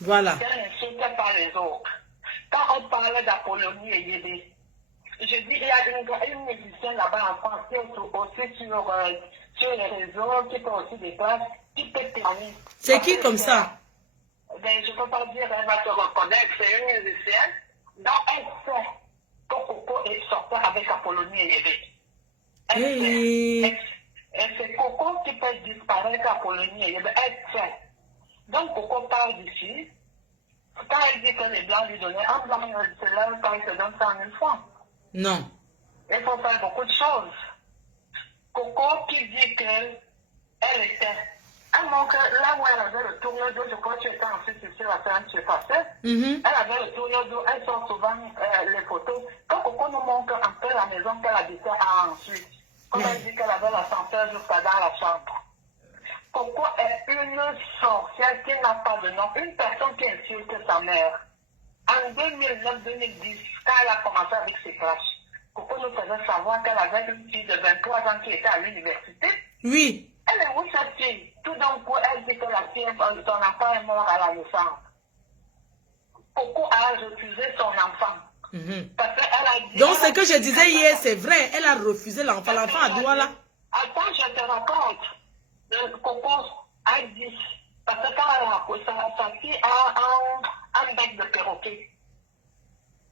Voilà. Qu'elle n'insulte pas les autres. Quand on parle d'Apollonie et Yédé, je dis, il y a une musicienne là-bas en France qui est aussi sur les réseaux, qui fait aussi des classes, qui peut permis. C'est qui comme ça? Ben, je ne peux pas dire, elle va te reconnaître, c'est une musicienne dont elle sait que Coco est sorti avec Apollonie et Yédé. Elle sait. Et c'est Coco qui peut disparaître Apollonie et Yédé. Elle sait. Donc Coco part d'ici. Quand elle dit que les Blancs lui donnaient un blanc, c'est là quand il se donne 100 000 francs. Non. Il faut faire beaucoup de choses. Coco qui dit qu'elle était. Elle montre là où elle avait le tourne-dos, je crois que tu étais ensuite ici, la semaine qui est passée. Elle avait le tourne-dos, elle sort souvent les photos. Quand Coco nous montre un peu la maison qu'elle habitait ensuite, comme elle dit qu'elle avait l'ascenseur jusqu'à dans la chambre. Coco est une sorcière qui n'a pas de nom, une personne qui insulte sa mère. En 2009-2010, quand elle a commencé avec ses classes, Coco nous faisait savoir qu'elle avait une fille de 23 ans qui était à l'université. Oui. Elle est où cette fille? Tout d'un coup, elle dit que la fille, son enfant est mort à la naissance. Coco a refusé son enfant. Parce qu'elle a dit... Donc, ce que je disais hier, c'est vrai. Elle a refusé l'enfant. L'enfant a Douala. Attends, je te raconte. Coco a dit... Parce que quand elle a accouché, sa fille a un bec de perroquet.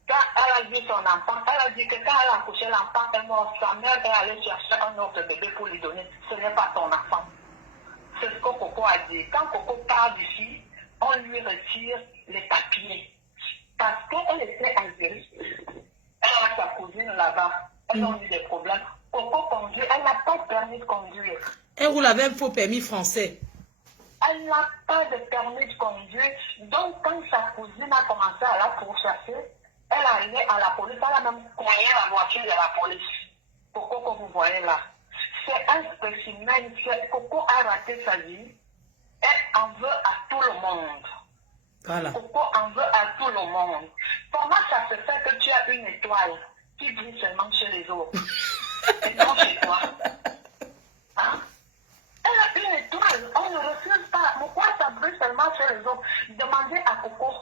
Quand elle a vu son enfant, elle a dit que quand elle a accouché, l'enfant est mort. Sa mère est allée chercher un autre bébé pour lui donner. Ce n'est pas son enfant. C'est ce que Coco a dit. Quand Coco part d'ici, on lui retire les papiers. Parce qu'elle était algérienne. Elle a sa cousine là-bas. Elles ont eu des problèmes. Coco conduit, elle n'a pas de permis de conduire. Elle roule avec un faux permis français. Elle n'a pas de permis de conduire. Donc, quand sa cousine a commencé à la pourchasser, elle est allée à la police. Elle a même cogné la voiture de la police. Coco, que vous voyez là. C'est un spécimen. Coco a raté sa vie. Elle en veut à tout le monde. Voilà. Coco en veut à tout le monde. Comment ça se fait que tu as une étoile qui brille seulement chez les autres et non chez toi? Hein? Elle a une étoile, on ne refuse pas. Pourquoi ça brille seulement chez les autres? Demandez à Coco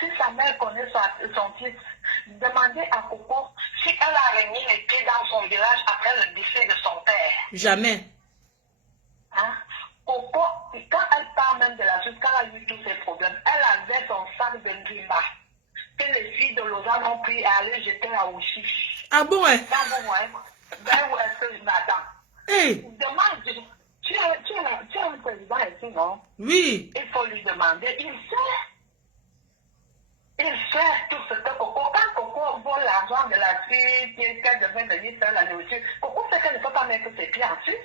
si sa mère connaît son fils. Demandez à Coco si elle a remis les pieds dans son village après le décès de son père. Jamais. Hein? Coco, quand elle parle même de la justice, quand elle a eu tous ces problèmes, elle avait son sac de Ndimba que les filles de Lausanne ont pris à aller jeter à Ouchi. Ah bon, hein? Quand vous voyez, ben où est-ce que je m'attends? Hey. Demande, tu es un président ici, non? Oui. Il faut lui demander, il sait. Il sait tout ce que Coco, quand Coco vole l'argent de la fille qu'elle devait venir faire la nourriture, Coco sait qu'elle ne peut pas mettre ses pieds en Suisse.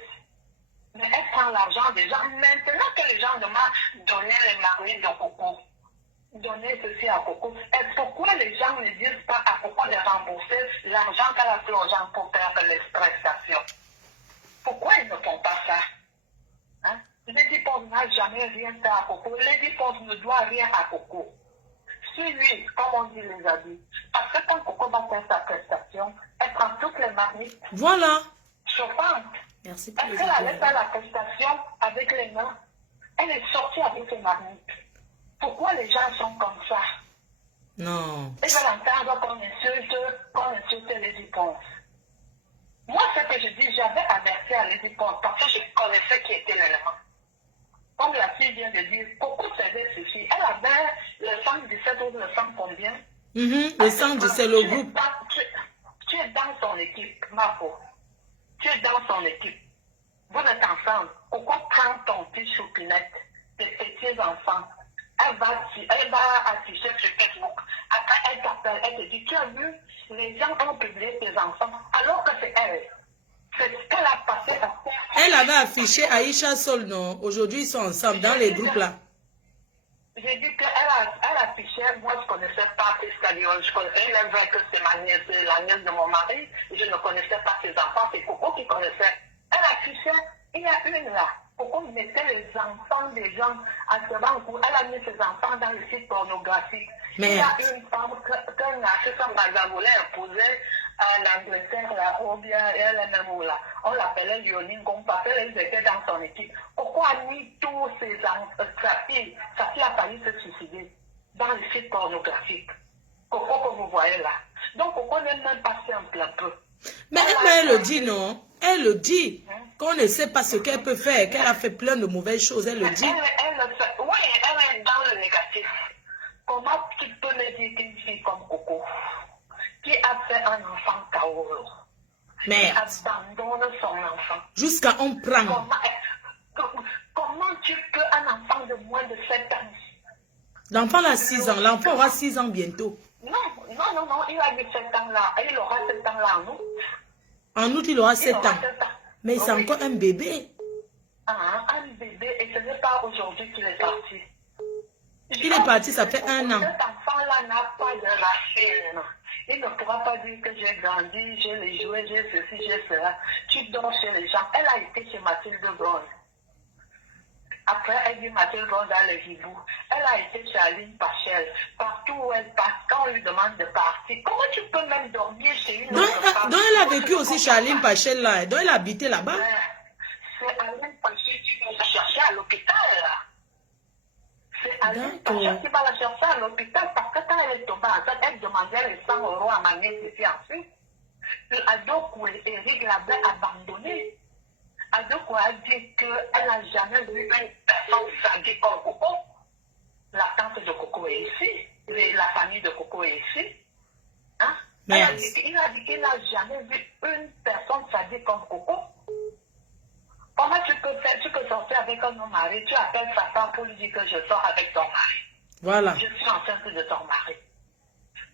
Mais elle prend l'argent des gens. Maintenant que les gens demandent donner les marmites de Coco, donner ceci à Coco, et pourquoi les gens ne disent pas à Coco de rembourser l'argent qu'elle a fait aux gens pour faire les prestations? Pourquoi ils ne font pas ça? Hein? Lady Pons n'a jamais rien fait à Coco. Lady Pons ne doit rien à Coco. Si lui, comme on dit les habits, parce que quand Coco va faire sa prestation, elle prend toutes les marmites. Voilà. Chauffantes. Merci pour Est-ce les qu'elle allait idées. faire la prestation avec les mains? Elle est sortie avec ses marmites. Pourquoi les gens sont comme ça? Non. Ils veulent entendre qu'on insulte Lady Pons. Moi, ce que je dis, j'avais averti à Lady Pons parce que je connaissais qui était l'élément. Comme la fille vient de dire, Coco savait ceci. Elle avait le 117 ou le 100 combien? Le 117, c'est le groupe. Tu es dans son équipe, Marco. Tu es dans son équipe. Vous êtes ensemble. Coco prend ton petit choupinette, tes petits enfants. Elle va afficher sur Facebook. Après, elle t'appelle, elle te dit, tu as vu, les gens ont publié tes enfants, alors que c'est elle. C'est ce qu'elle a passé à faire. Elle avait affiché Aïcha Sol, non? Aujourd'hui, ils sont ensemble dans les groupes là. J'ai dit qu'elle affichait, moi je ne connaissais pas Escaliol, elle est vrai que c'est ma nièce, la nièce de mon mari, je ne connaissais pas ses enfants, c'est Coco qui connaissait. Elle affichait, il y a une là, Coco mettait les enfants des gens à ce banc, elle a mis ses enfants dans le site pornographique. Mais... Il y a une femme qu'un narcisse en Bazavolet imposait en Angleterre, là, ou bien elle est même où là. On l'appelait Lioningong parce qu'elle était dans son équipe. Coco a mis tous ses sa fille a failli se suicider dans les sites pornographiques. Coco que vous voyez là. Donc Coco n'est même pas simple un peu. Mais elle le dit, non? Elle le dit. Qu'on ne sait pas ce qu'elle peut faire, qu'elle a fait plein de mauvaises choses, elle le dit. Oui, elle est dans le négatif. Comment tu peux me dire qu'une fille comme Coco, qui a fait un enfant Kaolo, qui abandonne son enfant, jusqu'à on prend. Comment tu peux un enfant de moins de 7 ans? L'enfant a 6 ans, l'enfant aura 6 ans bientôt. Non, il a eu 7 ans là, il aura 7 ans là en août. En août, il aura 7 ans. Mais c'est encore un bébé. Un bébé, et ce n'est pas aujourd'hui qu'il est parti. Il est parti, ça fait 1 an. Cet enfant-là n'a pas de racine. Il ne pourra pas dire que j'ai grandi, j'ai les jouets, j'ai ceci, j'ai cela. Tu dors chez les gens. Elle a été chez Mathilde Blonde. Après, elle dit Mathilde Blonde à les hiboux. Elle a été chez Aline Pachel. Partout où elle passe, quand on lui demande de partir, comment tu peux même dormir chez une autre femme? Donc elle a vécu aussi chez Aline Pachel là. Donc elle a habité là-bas. C'est Aline Pachel qui va la chercher à l'hôpital là. C'est Aline Pachel qui va la chercher à l'hôpital parce que quand elle est tombée enceinte, elle demandait les 100 € à ma nièce ici ensuite. Adoko et Eric l'avaient abandonné. Adoko a dit qu'elle n'a jamais vu une personne sadique comme Coco. La tante de Coco est ici. La famille de Coco est ici. Hein? Il a dit qu'il n'a jamais vu une personne sadique comme Coco. Comment tu peux sortir avec un mari, tu appelles sa femme pour lui dire que je sors avec ton mari. Voilà. Je suis enceinte de ton mari.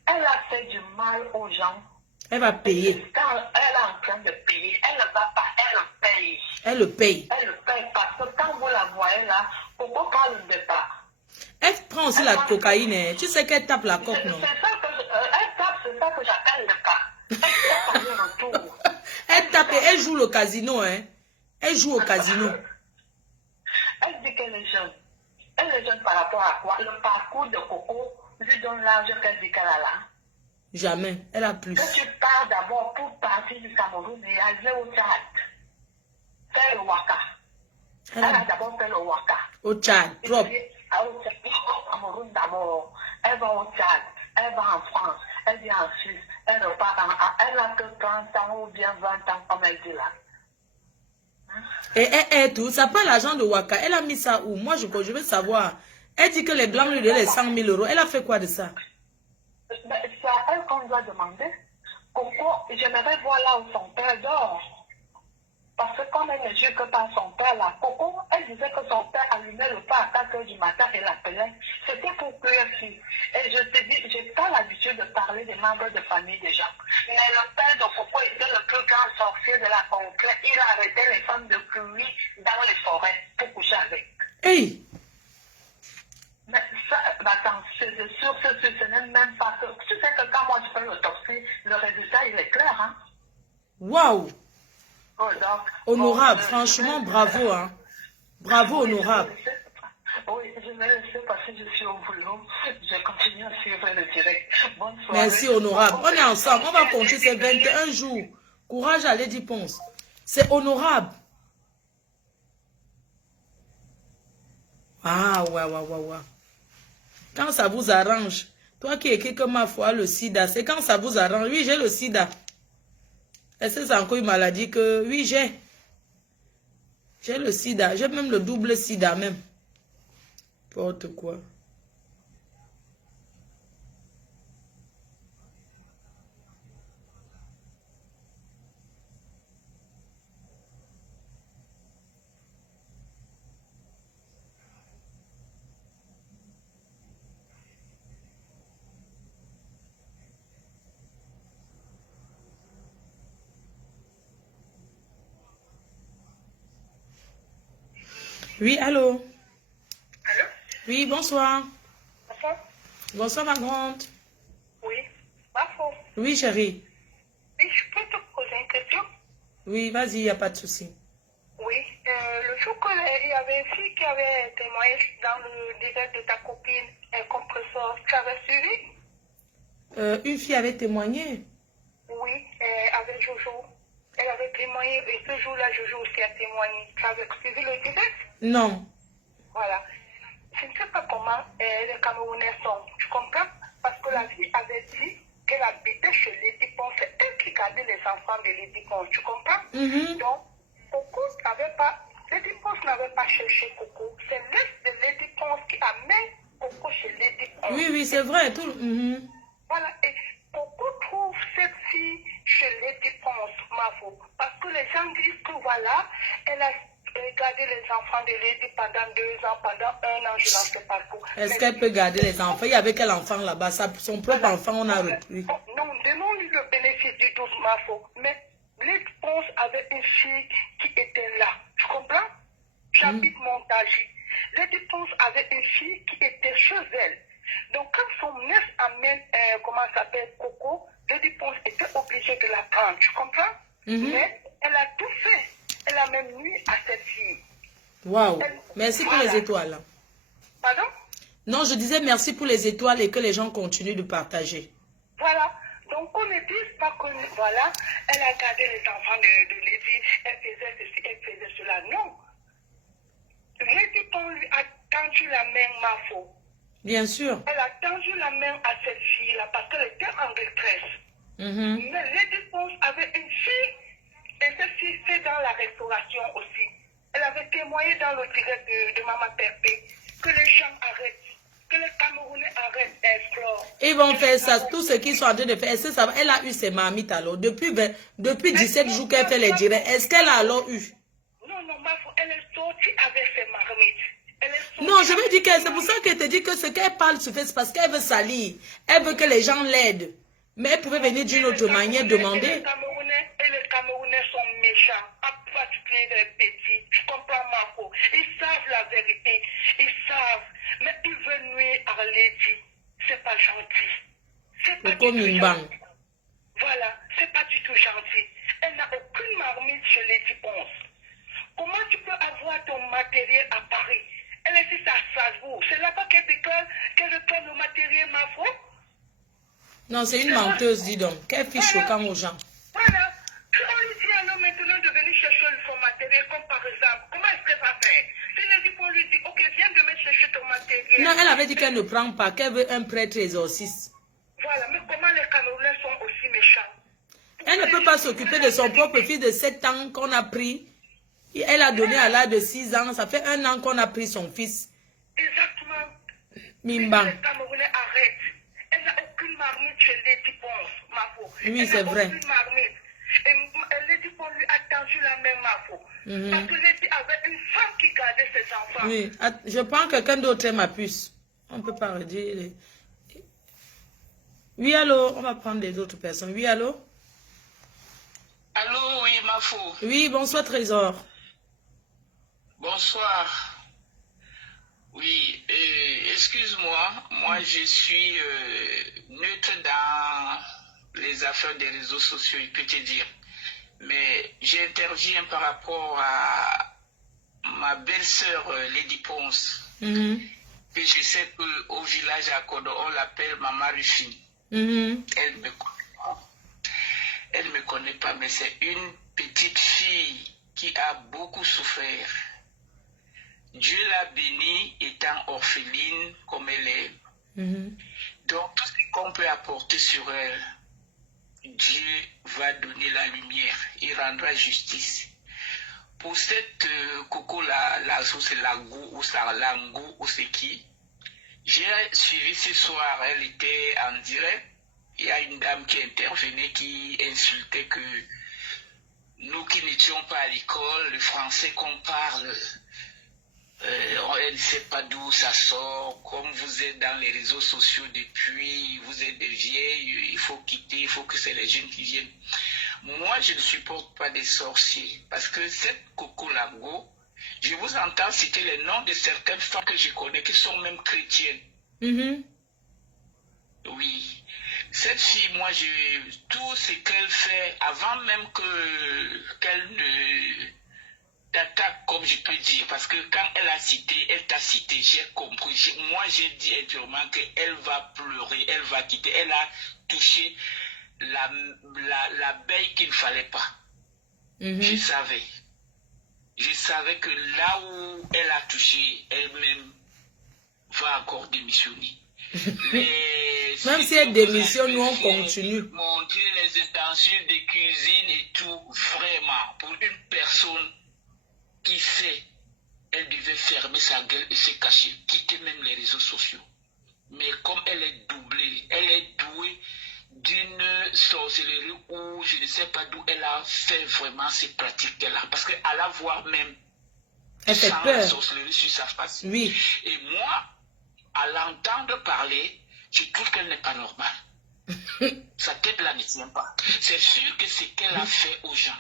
Elle a fait du mal aux gens. Elle va payer. Quand elle est en train de payer, elle ne va pas, elle le paye. Elle le paye. Elle le paye parce que quand vous la voyez là, pourquoi pas le départ? Elle prend aussi la cocaïne. Hein. Tu sais qu'elle tape la coque, non? C'est ça que j'appelle le cas. Elle tape le retour. Elle tape et elle joue le casino. Hein. Elle joue au casino. Elle dit qu'elle est jeune. Elle est jeune par rapport à quoi? Le parcours de Coco lui donne l'âge qu'elle dit qu'elle a là. Jamais. Elle a plus. Que tu pars d'abord pour partir du Cameroun et aller au Tchad. Faire le Waka. Elle a d'abord fait le Waka. Au Tchad, propre. Au Cameroun d'abord. Elle va au Tchad. Elle va en France. Elle vient en Suisse. Elle repart elle n'a que 30 ans ou bien 20 ans comme elle dit là. Et tout, ça prend l'argent de Waka. Elle a mis ça où? Moi, je veux savoir. Elle dit que les Blancs lui donnaient les 100 000 €. Elle a fait quoi de ça? C'est à elle qu'on doit demander. Coco, j'aimerais voir là où son père dort. Parce que comme elle ne joue que par son père là, Coco, elle disait que son père allumait le feu à 4 h du matin et l'appelait. C'était pour pleurer. Et je te dis, j'ai pas l'habitude de parler des membres de famille des gens. Mais le père de Coco était le plus grand sorcier de la contrée. Il a arrêté les femmes de pluie dans les forêts pour coucher avec. Hey! Mais ça, attends, c'est sûr, ce n'est même pas ça. Tu sais que quand moi je fais l'autopsie, le résultat il est clair, hein? Waouh! Oh, donc, honorable, franchement, bravo, hein. Bravo, honorable. Oui, je vais laisser parce que je suis au boulot. Je continue à suivre le direct. Bonne soirée. Merci, honorable. On est ensemble. On va compter ces 21 jours. Courage à Lady Ponce. C'est honorable. Ah, ouais. Quand ça vous arrange. Toi qui écris que ma foi, le sida, c'est quand ça vous arrange. Oui, j'ai le sida. Est-ce que c'est encore une maladie que... Oui, j'ai. J'ai le sida. J'ai même le double sida même. N'importe quoi. Oui, allô? Allô? Oui, bonsoir. Bonsoir. Bonsoir, ma grande. Oui, bonsoir. Oui, chérie. Oui, je peux te poser une question? Oui, vas-y, il n'y a pas de souci. Oui, le jour qu'il y avait une fille qui avait témoigné dans le direct de ta copine, un compresseur, tu avais suivi? Une fille avait témoigné. Oui, avec Jojo. Elle avait témoigné, et ce jour-là, Jojo aussi a témoigné. Tu avais suivi le direct? Non. Voilà. Je ne sais pas comment les Camerounais sont. Tu comprends? Parce que la fille avait dit qu'elle habitait chez Lady Pons. C'est elle qui gardait les enfants de Lady Pons. Tu comprends? Donc, Coco n'avait pas... Lady Pons n'avait pas cherché Coco. C'est l'ex de Lady Pons qui amène Coco chez Lady Pons. Oui, oui, c'est vrai. Tout... Voilà. Et Coco trouve cette fille chez Lady Pons, ma faute. Parce que les gens disent que voilà, elle a gardé les enfants de Lady pendant 2 ans, pendant 1 an, je n'en sais pas trop. Est-ce qu'elle peut garder les enfants? Il y avait quel enfant là-bas? Son propre enfant, on a repris. Non, donnons-lui le bénéfice du doute, ma faute. Mais Lady Pons avait une fille qui était là. Tu comprends? J'habite Montagie. Lady Pons avait une fille qui était chez elle. Donc, quand son ex amène, comment ça s'appelle, Coco, Lady Pons était obligée de la prendre. Tu comprends? Mais elle a tout fait. Elle a même nuit à cette fille. Waouh. Merci pour les étoiles. Pardon? Non, je disais merci pour les étoiles et que les gens continuent de partager. Voilà. Donc, on ne dise pas que, voilà, elle a gardé les enfants de Lady, elle faisait ceci, elle faisait cela. Non. Lady Pons lui a tendu la main, ma faute. Bien sûr. Elle a tendu la main à cette fille-là parce qu'elle était en détresse. Mais Lady Pons avait une fille, et cette fille fait dans la restauration aussi. Elle avait témoigné dans le direct de Maman Perpé que les gens arrêtent, que les Camerounais arrêtent d'explorer. Ils vont faire ça, tout ce qu'ils sont en train de faire. Est-ce que ça va? Elle a eu ses marmites alors. Depuis 17 jours qu'elle fait les directs, est-ce qu'elle a alors eu? Non, non, ma fille, elle est sortie avec ses marmites. Non, je veux dire que c'est pour ça qu'elle te dit que ce qu'elle parle se fait, c'est parce qu'elle veut salir. Elle veut que les gens l'aident. Mais elle pouvait venir d'une autre manière demander. Et les Camerounais sont méchants, en particulier les petits. Je comprends ma faute. Ils savent la vérité. Ils savent. Mais ils veulent nuire à Lady. C'est pas gentil. C'est pas du tout gentil. Voilà, c'est pas du tout gentil. Elle n'a aucune marmite chez Lady Pons. Comment tu peux avoir ton matériel à Paris? Elle est ici à Strasbourg. C'est là-bas qu'elle reprend le matériel, ma faute. Non, c'est une menteuse, dis donc. Qu'elle fiche choquant aux gens. Voilà. On lui dit alors maintenant de venir chercher son matériel, comme par exemple. Comment est-ce qu'elle va faire? Si Lady Pons lui dit, ok, viens de me chercher ton matériel. Non, elle avait dit qu'elle ne prend pas, qu'elle veut un prêtre exorciste. Voilà, mais comment les Camerounais sont aussi méchants? Elle ne peut pas s'occuper de son propre fils de 7 ans qu'on a pris. Elle a donné à l'âge de 6 ans. Ça fait 1 an qu'on a pris son fils. Exactement. Mimban. Les Camerounais arrêtent. Elle n'a aucune marmite chez Lady Pons, ma faute. Oui, c'est vrai. Aucune marmite. Et Lady Pons lui a tendu la main, ma faute. Parce que Lady avait une femme qui gardait ses enfants. Oui, je prends quelqu'un d'autre ma puce. On ne peut pas redire. Oui, allô, on va prendre les autres personnes. Oui, allô? Allô, oui, ma fou. Oui, bonsoir, Trésor. Bonsoir. Oui, excuse-moi, moi je suis neutre dans les affaires des réseaux sociaux, je peux te dire. Mais j'interviens par rapport à ma belle-sœur Lady Pons. Que je sais qu'au village à Kodo, on l'appelle Maman Rufi. Elle me connaît pas, mais c'est une petite fille qui a beaucoup souffert. Dieu l'a bénie étant orpheline comme elle est. Donc tout ce qu'on peut apporter sur elle, Dieu va donner la lumière, il rendra justice. Pour cette coco la c'est Lagou ou Sarlangou ou c'est qui, j'ai suivi ce soir, elle était en direct. Il y a une dame qui intervenait, qui insultait que nous qui n'étions pas à l'école, le français qu'on parle, elle ne sait pas d'où ça sort. Comme vous êtes dans les réseaux sociaux depuis, vous êtes des vieilles, il faut quitter, il faut que c'est les jeunes qui viennent. Moi, je ne supporte pas des sorciers. Parce que cette Coco Lago, je vous entends citer les noms de certaines femmes que je connais qui sont même chrétiennes. Oui. Cette fille, moi, tout ce qu'elle fait, avant même qu'elle ne t'attaque, comme je peux dire, parce que quand elle a cité, elle t'a cité, j'ai compris. Moi, j'ai dit intérieurement qu'elle va pleurer, elle va quitter. Elle a touché l'abeille qu'il ne fallait pas. Je savais. Je savais que là où elle a touché, elle-même va encore démissionner. Mais même si elle démissionne, nous on continue. Montrer les ustensiles de cuisine et tout, vraiment, pour une personne qui sait, elle devait fermer sa gueule et se cacher, quitter même les réseaux sociaux. Mais comme elle est doublée, elle est douée d'une sorcellerie où je ne sais pas d'où elle a fait vraiment ces pratiques-là. Parce qu'à la voir même, elle fait sans peur. la sorcellerie sur sa face. Oui. Et moi, à l'entendre parler, je trouve qu'elle n'est pas normale. Sa tête là ne tient pas. C'est sûr que ce qu'elle a fait aux gens,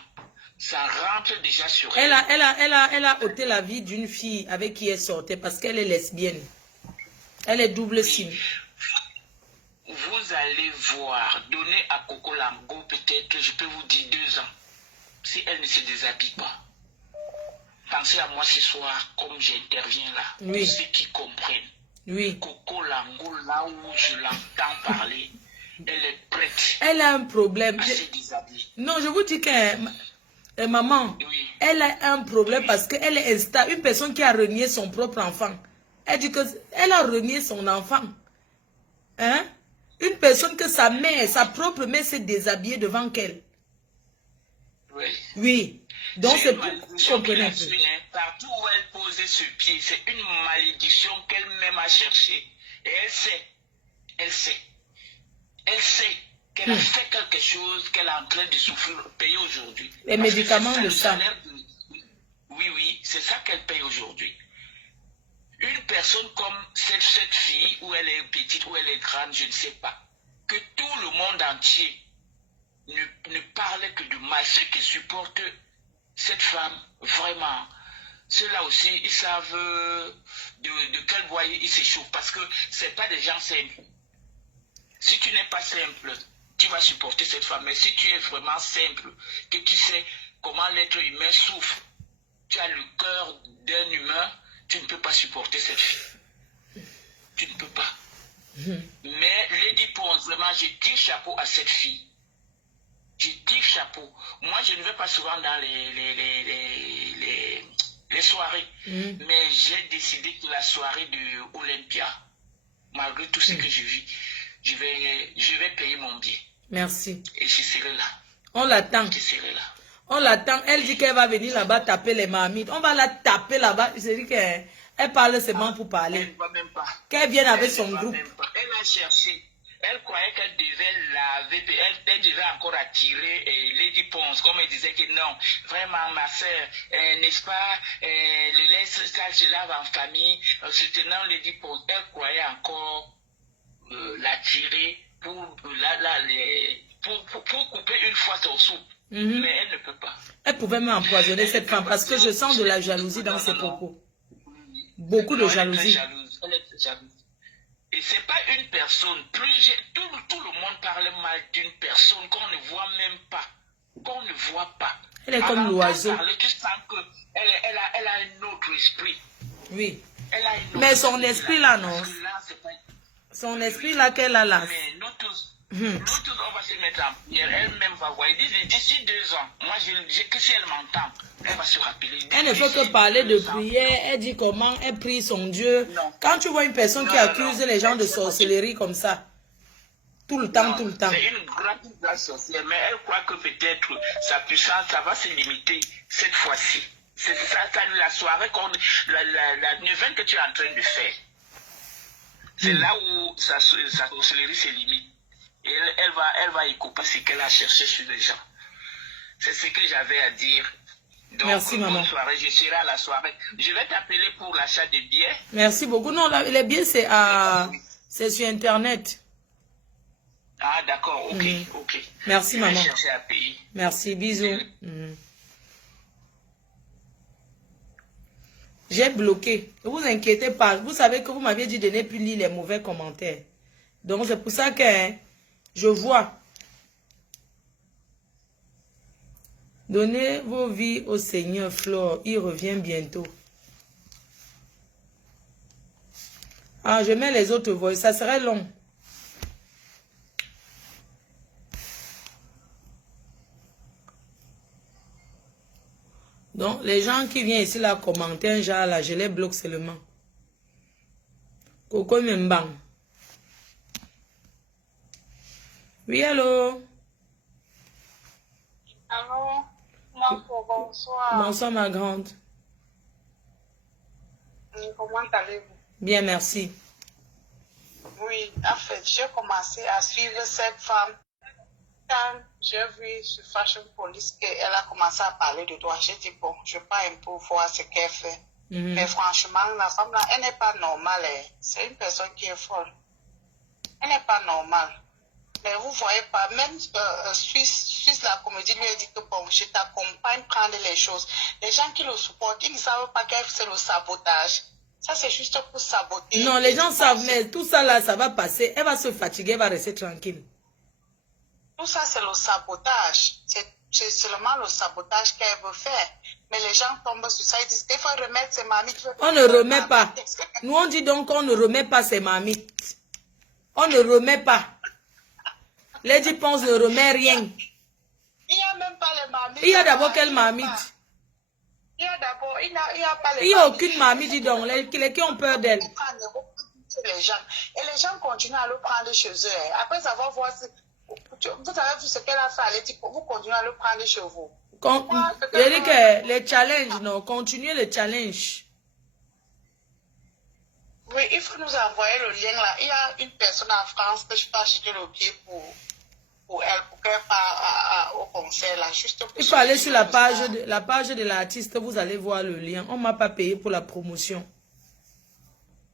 ça rentre déjà sur elle. Elle a ôté la vie d'une fille avec qui elle sortait parce qu'elle est lesbienne. Elle est double signe. Vous allez voir, donner à Coco Lango peut-être, je peux vous dire 2 ans, si elle ne se déshabille pas. Pensez à moi ce soir, comme j'interviens là, oui. Pour ceux qui comprennent. Oui. Coco Lango, là où je l'entends parler, elle est prête. Elle a un problème. À se déshabiller. Non, je vous dis que maman, oui. Elle a un problème parce qu'elle est instable. Une personne qui a renié son propre enfant. Elle dit qu'elle a renié son enfant. Hein? Une personne que sa mère, sa propre mère s'est déshabillée devant elle. Oui. Oui. Donc c'est pour comprendre un peu. Partout où elle posait ce pied, c'est une malédiction qu'elle-même a cherchée. Et elle sait qu'elle a fait quelque chose, qu'elle est en train de souffrir, payer aujourd'hui. Les médicaments de ça. Oui, c'est ça qu'elle paye aujourd'hui. Une personne comme cette fille, où elle est petite, où elle est grande, je ne sais pas, que tout le monde entier ne parle que de mal. Ceux qui supportent cette femme, vraiment, ceux-là aussi, ils savent de quel boyer ils s'échauffent, parce que ce n'est pas des gens simples. Si tu n'es pas simple, tu vas supporter cette femme, mais si tu es vraiment simple, que tu sais comment l'être humain souffre, tu as le cœur d'un humain, tu ne peux pas supporter cette fille. Tu ne peux pas. Mais Lady Ponce, vraiment, je tire chapeau à cette fille. Je tire chapeau. Moi, je ne vais pas souvent dans les soirées. Mais j'ai décidé que la soirée de Olympia, malgré tout ce que je vis, je vais payer mon billet. Merci. Et je serai là. On l'attend. Je serai là. On l'attend. Elle dit qu'elle va venir là-bas taper les marmites. On va la taper là-bas. Je dis qu'elle parle seulement pour parler. Elle ne va même pas. Qu'elle vienne avec son groupe. Elle a cherché. Elle croyait qu'elle devait laver, elle devait encore attirer Lady Ponce, comme elle disait que non, vraiment ma soeur, n'est-ce pas, le lait, ça je lave en famille, soutenant Lady Ponce, elle croyait encore l'attirer pour couper une fois son soupe. Mais elle ne peut pas. Elle pouvait m'empoisonner cette femme parce que je sens de la jalousie dans ses propos. Beaucoup de jalousie. Elle est jalouse. Et ce n'est pas une personne. Tout le monde parle mal d'une personne qu'on ne voit même pas. Qu'on ne voit pas. Elle est comme l'oiseau. Tu sens qu'elle a un autre esprit. Oui. Elle a une mais son esprit là, non. Son esprit là qu'elle a là. Mais nous tous, on va se mettre en prière. Elle-même va voir. Elle dit d'ici 2 ans, moi, que si elle m'entend, elle va se rappeler. Elle ne fait que parler de prière. Elle dit comment elle prie son Dieu. Non. Quand tu vois une personne qui accuse les gens de sorcellerie comme ça, tout le temps. C'est une grande sorcière, mais elle croit que peut-être sa puissance, ça va se limiter cette fois-ci. C'est ça, la soirée, la neuvaine que tu es en train de faire. C'est là où sa sorcellerie se limite. Et elle va y couper ce qu'elle a cherché sur les gens. C'est ce que j'avais à dire. Donc, merci, maman. Bonne soirée, je serai à la soirée. Je vais t'appeler pour l'achat des billets. Merci beaucoup. Non, les billets, c'est sur Internet. Ah, d'accord, ok. Merci, maman. Je vais chercher à payer. Merci, bisous. J'ai bloqué. Ne vous inquiétez pas. Vous savez que vous m'aviez dit de ne plus lire les mauvais commentaires. Donc, c'est pour ça que je vois. Donnez vos vies au Seigneur, Flore. Il revient bientôt. Ah, je mets les autres voix. Ça serait long. les gens qui viennent ici là commenter un genre là, je les bloque seulement. Coco Membang. Oui, allô? Allô? Marco, bonsoir. Bonsoir, ma grande. Comment allez-vous? Bien, merci. Oui, en fait, j'ai commencé à suivre cette femme. Quand j'ai vu sur Fashion Police qu'elle a commencé à parler de toi, j'ai dit, bon, je pars un peu voir ce qu'elle fait. Mais franchement, la femme là, elle n'est pas normale. C'est une personne qui est folle. Elle n'est pas normale. Mais vous voyez pas, même Suisse, la comédie lui a dit que bon, je t'accompagne prendre les choses. Les gens qui le supportent, ils ne savent pas qu'elle fait le sabotage. Ça, c'est juste pour saboter. Non, les gens savent, mais tout ça là, ça va passer. Elle va se fatiguer, elle va rester tranquille. Tout ça, c'est le sabotage. C'est seulement le sabotage qu'elle veut faire. Mais les gens tombent sur ça, ils disent qu'il faut remettre ses mamites. On ne remet pas. Nous, on dit donc qu'on ne remet pas ses mamites. On ne remet pas. Lady Ponce ne remet rien. Il n'y a même pas les mamites. Il y a d'abord quelle mamite? Il y a d'abord, il n'y a pas les Il n'y a aucune mamite, dis donc. Les qui ont peur d'elle. Les gens. Et les gens continuent à le prendre chez eux. Après avoir vu vous avez vu ce qu'elle a fait à l'éthique, vous continuez à le prendre chez vous. Je dis que les challenges, non, continuez les challenges. Oui, il faut nous envoyer le lien là. Il y a une personne en France que je peux acheter le billet pour elle, pour qu'elle parte au concert là. Juste pour il faut aller sur la page de l'artiste, vous allez voir le lien. On ne m'a pas payé pour la promotion.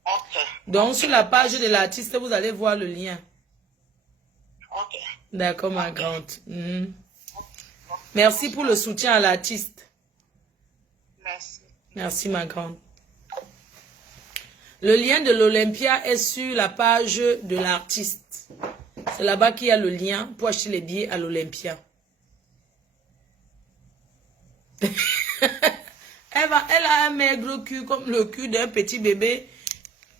Ok. Donc sur la page de l'artiste, vous allez voir le lien. Ok. D'accord, ma grande. Merci pour le soutien à l'artiste. Merci. Merci, ma grande. Le lien de l'Olympia est sur la page de l'artiste. C'est là-bas qu'il y a le lien pour acheter les billets à l'Olympia. Elle a un maigre cul comme le cul d'un petit bébé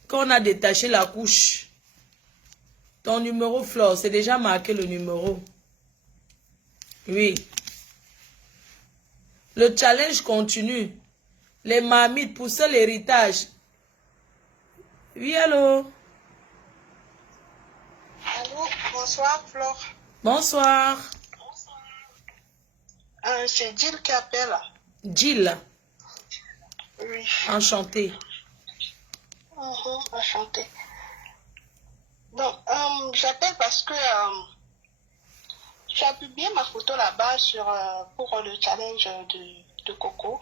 qu'on a détaché la couche. Ton numéro, Flore, c'est déjà marqué le numéro. Oui. Le challenge continue. Les mamites pour ça l'héritage. Oui, allô? Allô, bonsoir Flore. Bonsoir. C'est Jill qui appelle. Jill. Oui. Enchantée. Enchantée. Donc, j'appelle parce que j'ai publié ma photo là-bas pour le challenge de Coco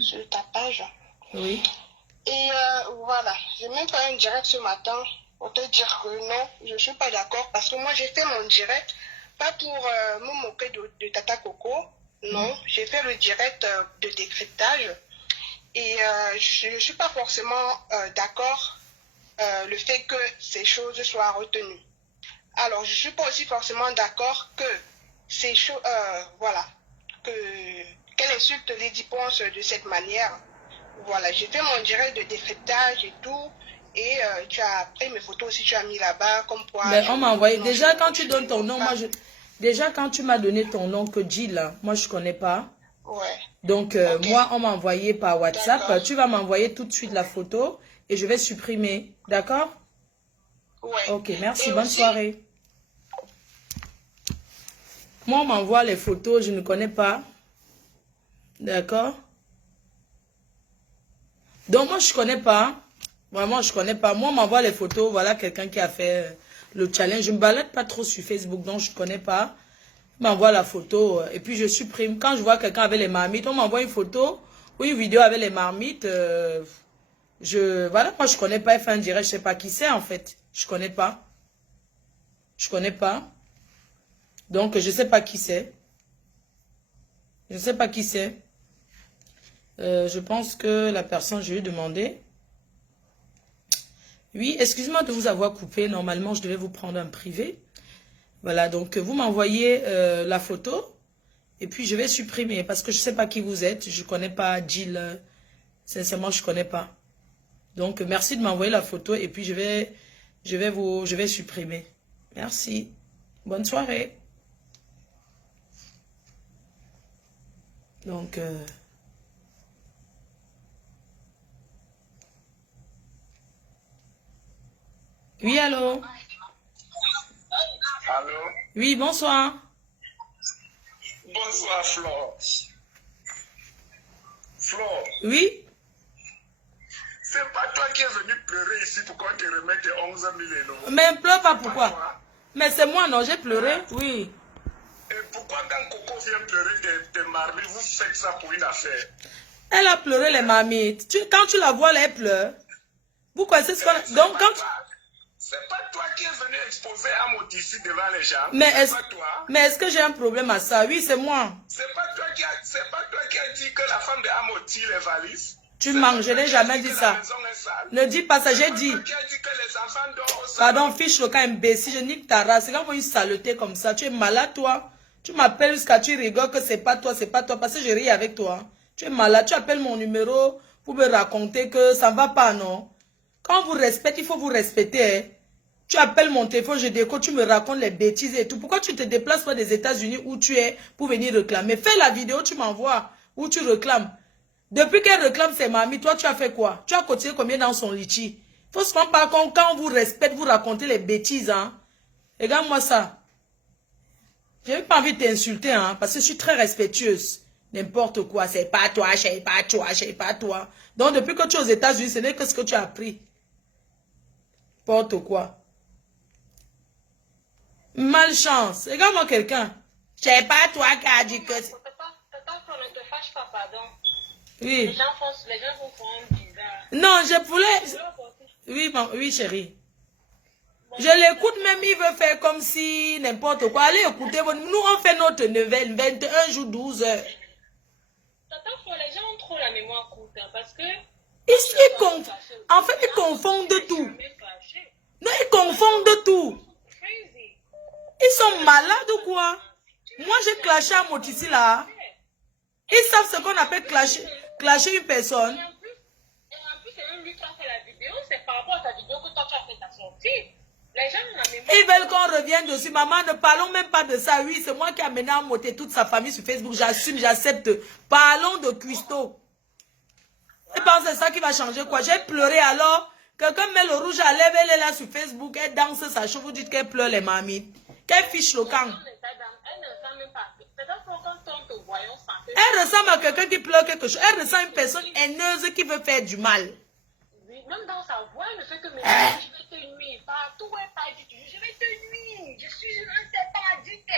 sur ta page. Oui. Et voilà, j'ai même fait un direct ce matin pour te dire que non, je ne suis pas d'accord parce que moi j'ai fait mon direct, pas pour me moquer de Tata Coco, non, j'ai fait le direct de décryptage et je ne suis pas forcément d'accord le fait que ces choses soient retenues. Alors, je ne suis pas aussi forcément d'accord que ces choses, voilà, qu'elle insulte Lady Ponce de cette manière. Voilà, j'ai fait mon direct de décryptage et tout, et tu as pris mes photos aussi, tu as mis là-bas, comme quoi... Mais on m'a envoyé, déjà quand tu donnes ton nom, déjà quand tu m'as donné ton nom que Jill, moi je ne connais pas. Ouais. Donc, moi, on m'a envoyé par WhatsApp. Tu vas m'envoyer tout de suite la photo et je vais supprimer. D'accord? Ouais. Ok, merci. Et Bonne soirée. Moi, on m'envoie les photos, je ne connais pas. D'accord? Donc, moi, je ne connais pas. Vraiment, je ne connais pas. Moi, on m'envoie les photos. Voilà quelqu'un qui a fait le challenge. Je ne me balade pas trop sur Facebook, donc je ne connais pas. On m'envoie la photo et puis je supprime. Quand je vois quelqu'un avec les marmites, on m'envoie une photo ou une vidéo avec les marmites. Voilà, moi, je ne connais pas. Elle fait un direct, je ne sais pas qui c'est en fait. Je ne connais pas. Je ne connais pas. Donc, je ne sais pas qui c'est. Je ne sais pas qui c'est. Je pense que la personne, je lui ai demandé. Oui, excusez-moi de vous avoir coupé. Normalement, je devais vous prendre un privé. Voilà, donc vous m'envoyez la photo. Et puis, je vais supprimer parce que je ne sais pas qui vous êtes. Je ne connais pas Jill. Sincèrement, je ne connais pas. Donc, merci de m'envoyer la photo. Et puis, je vais supprimer. Merci. Bonne soirée. Donc, Oui, allô? Allô? Oui, bonsoir. Bonsoir, Flore. Flore, Oui? c'est pas toi qui es venu pleurer ici pour qu'on te remette tes 11 000 euros. Mais pleure pas, C'est pourquoi? toi. Mais c'est moi, non, j'ai pleuré? Oui. Et pourquoi quand Coco vient pleurer tes maris, vous faites ça pour une affaire? Elle a pleuré les mamies. Quand tu la vois, là, elle pleure. Vous connaissez ce qu'on a... Donc, quand... C'est pas toi qui es venu exposer Amot ici devant les gens. Mais C'est est-ce pas toi. que j'ai un problème à ça? Oui, c'est moi. C'est pas toi qui a dit que la femme de Amot tire les valises. Tu manges, je n'ai jamais dit ça. Ne dis pas ça, j'ai dit. Qui a dit que les enfants dorment au salon. Pardon, fiche le cas imbécile, je nique ta race. C'est quand une saleté comme ça. Tu es malade, toi. Tu m'appelles jusqu'à tu rigoles que c'est pas toi, parce que je ris avec toi. Tu es malade, tu appelles mon numéro pour me raconter que ça ne va pas, non? Quand on vous respecte, il faut vous respecter. Hein. Tu appelles mon téléphone, je décode, tu me racontes les bêtises et tout. Pourquoi tu te déplaces pas des États-Unis où tu es pour venir réclamer? Fais la vidéo, tu m'envoies, où tu réclames. Depuis qu'elle réclame ses mamies, toi, tu as fait quoi? Tu as cotisé combien dans son litchi? Faut se rendre par contre, quand on vous respecte, vous racontez les bêtises, hein? Regarde-moi ça. J'ai même pas envie de t'insulter, hein, parce que je suis très respectueuse. N'importe quoi, c'est pas toi, c'est pas toi, c'est pas toi. Donc, depuis que tu es aux États-Unis, ce n'est que ce que tu as appris. N'importe quoi. Malchance. Regarde-moi quelqu'un. C'est pas toi qui a dit que... Tata, ne te fâche pas, pardon. Oui. Les gens font vraiment bizarre. Non, je voulais... Oui, oui, chérie. Je l'écoute même, il veut faire comme si n'importe quoi. Allez écouter, nous on fait notre nouvelle, 21 jours, 12 heures. Tata, les gens ont trop la mémoire courte, hein, parce que... En fait, ils confondent tout. Non, ils confondent tout. Ils sont malades ou quoi? Moi, j'ai clashé à Motissi là. Ils savent ce qu'on appelle clasher une personne. Et en plus, c'est même lui qui a fait la vidéo, c'est par rapport à ta vidéo que toi tu as fait ta sortie. Les gens ont la mémoire. Ils veulent qu'on revienne dessus. Maman, ne parlons même pas de ça. Oui, c'est moi qui ai amené à monter toute sa famille sur Facebook. J'assume, j'accepte. Parlons de Cuisto. Et pense que c'est ça qui va changer quoi? J'ai pleuré alors. Quelqu'un met le rouge à lèvres, elle est là sur Facebook, elle danse sa cheveux, vous dites qu'elle pleure les mamies. Qu'elle fiche le camp. Elle ressemble à quelqu'un qui pleure quelque chose. Elle ressemble à une personne haineuse qui veut faire du mal. Oui, même dans sa voix, elle ne fait que me dire je vais te nuire. Partout elle parle, je vais te nuire. Je suis une serpent addict.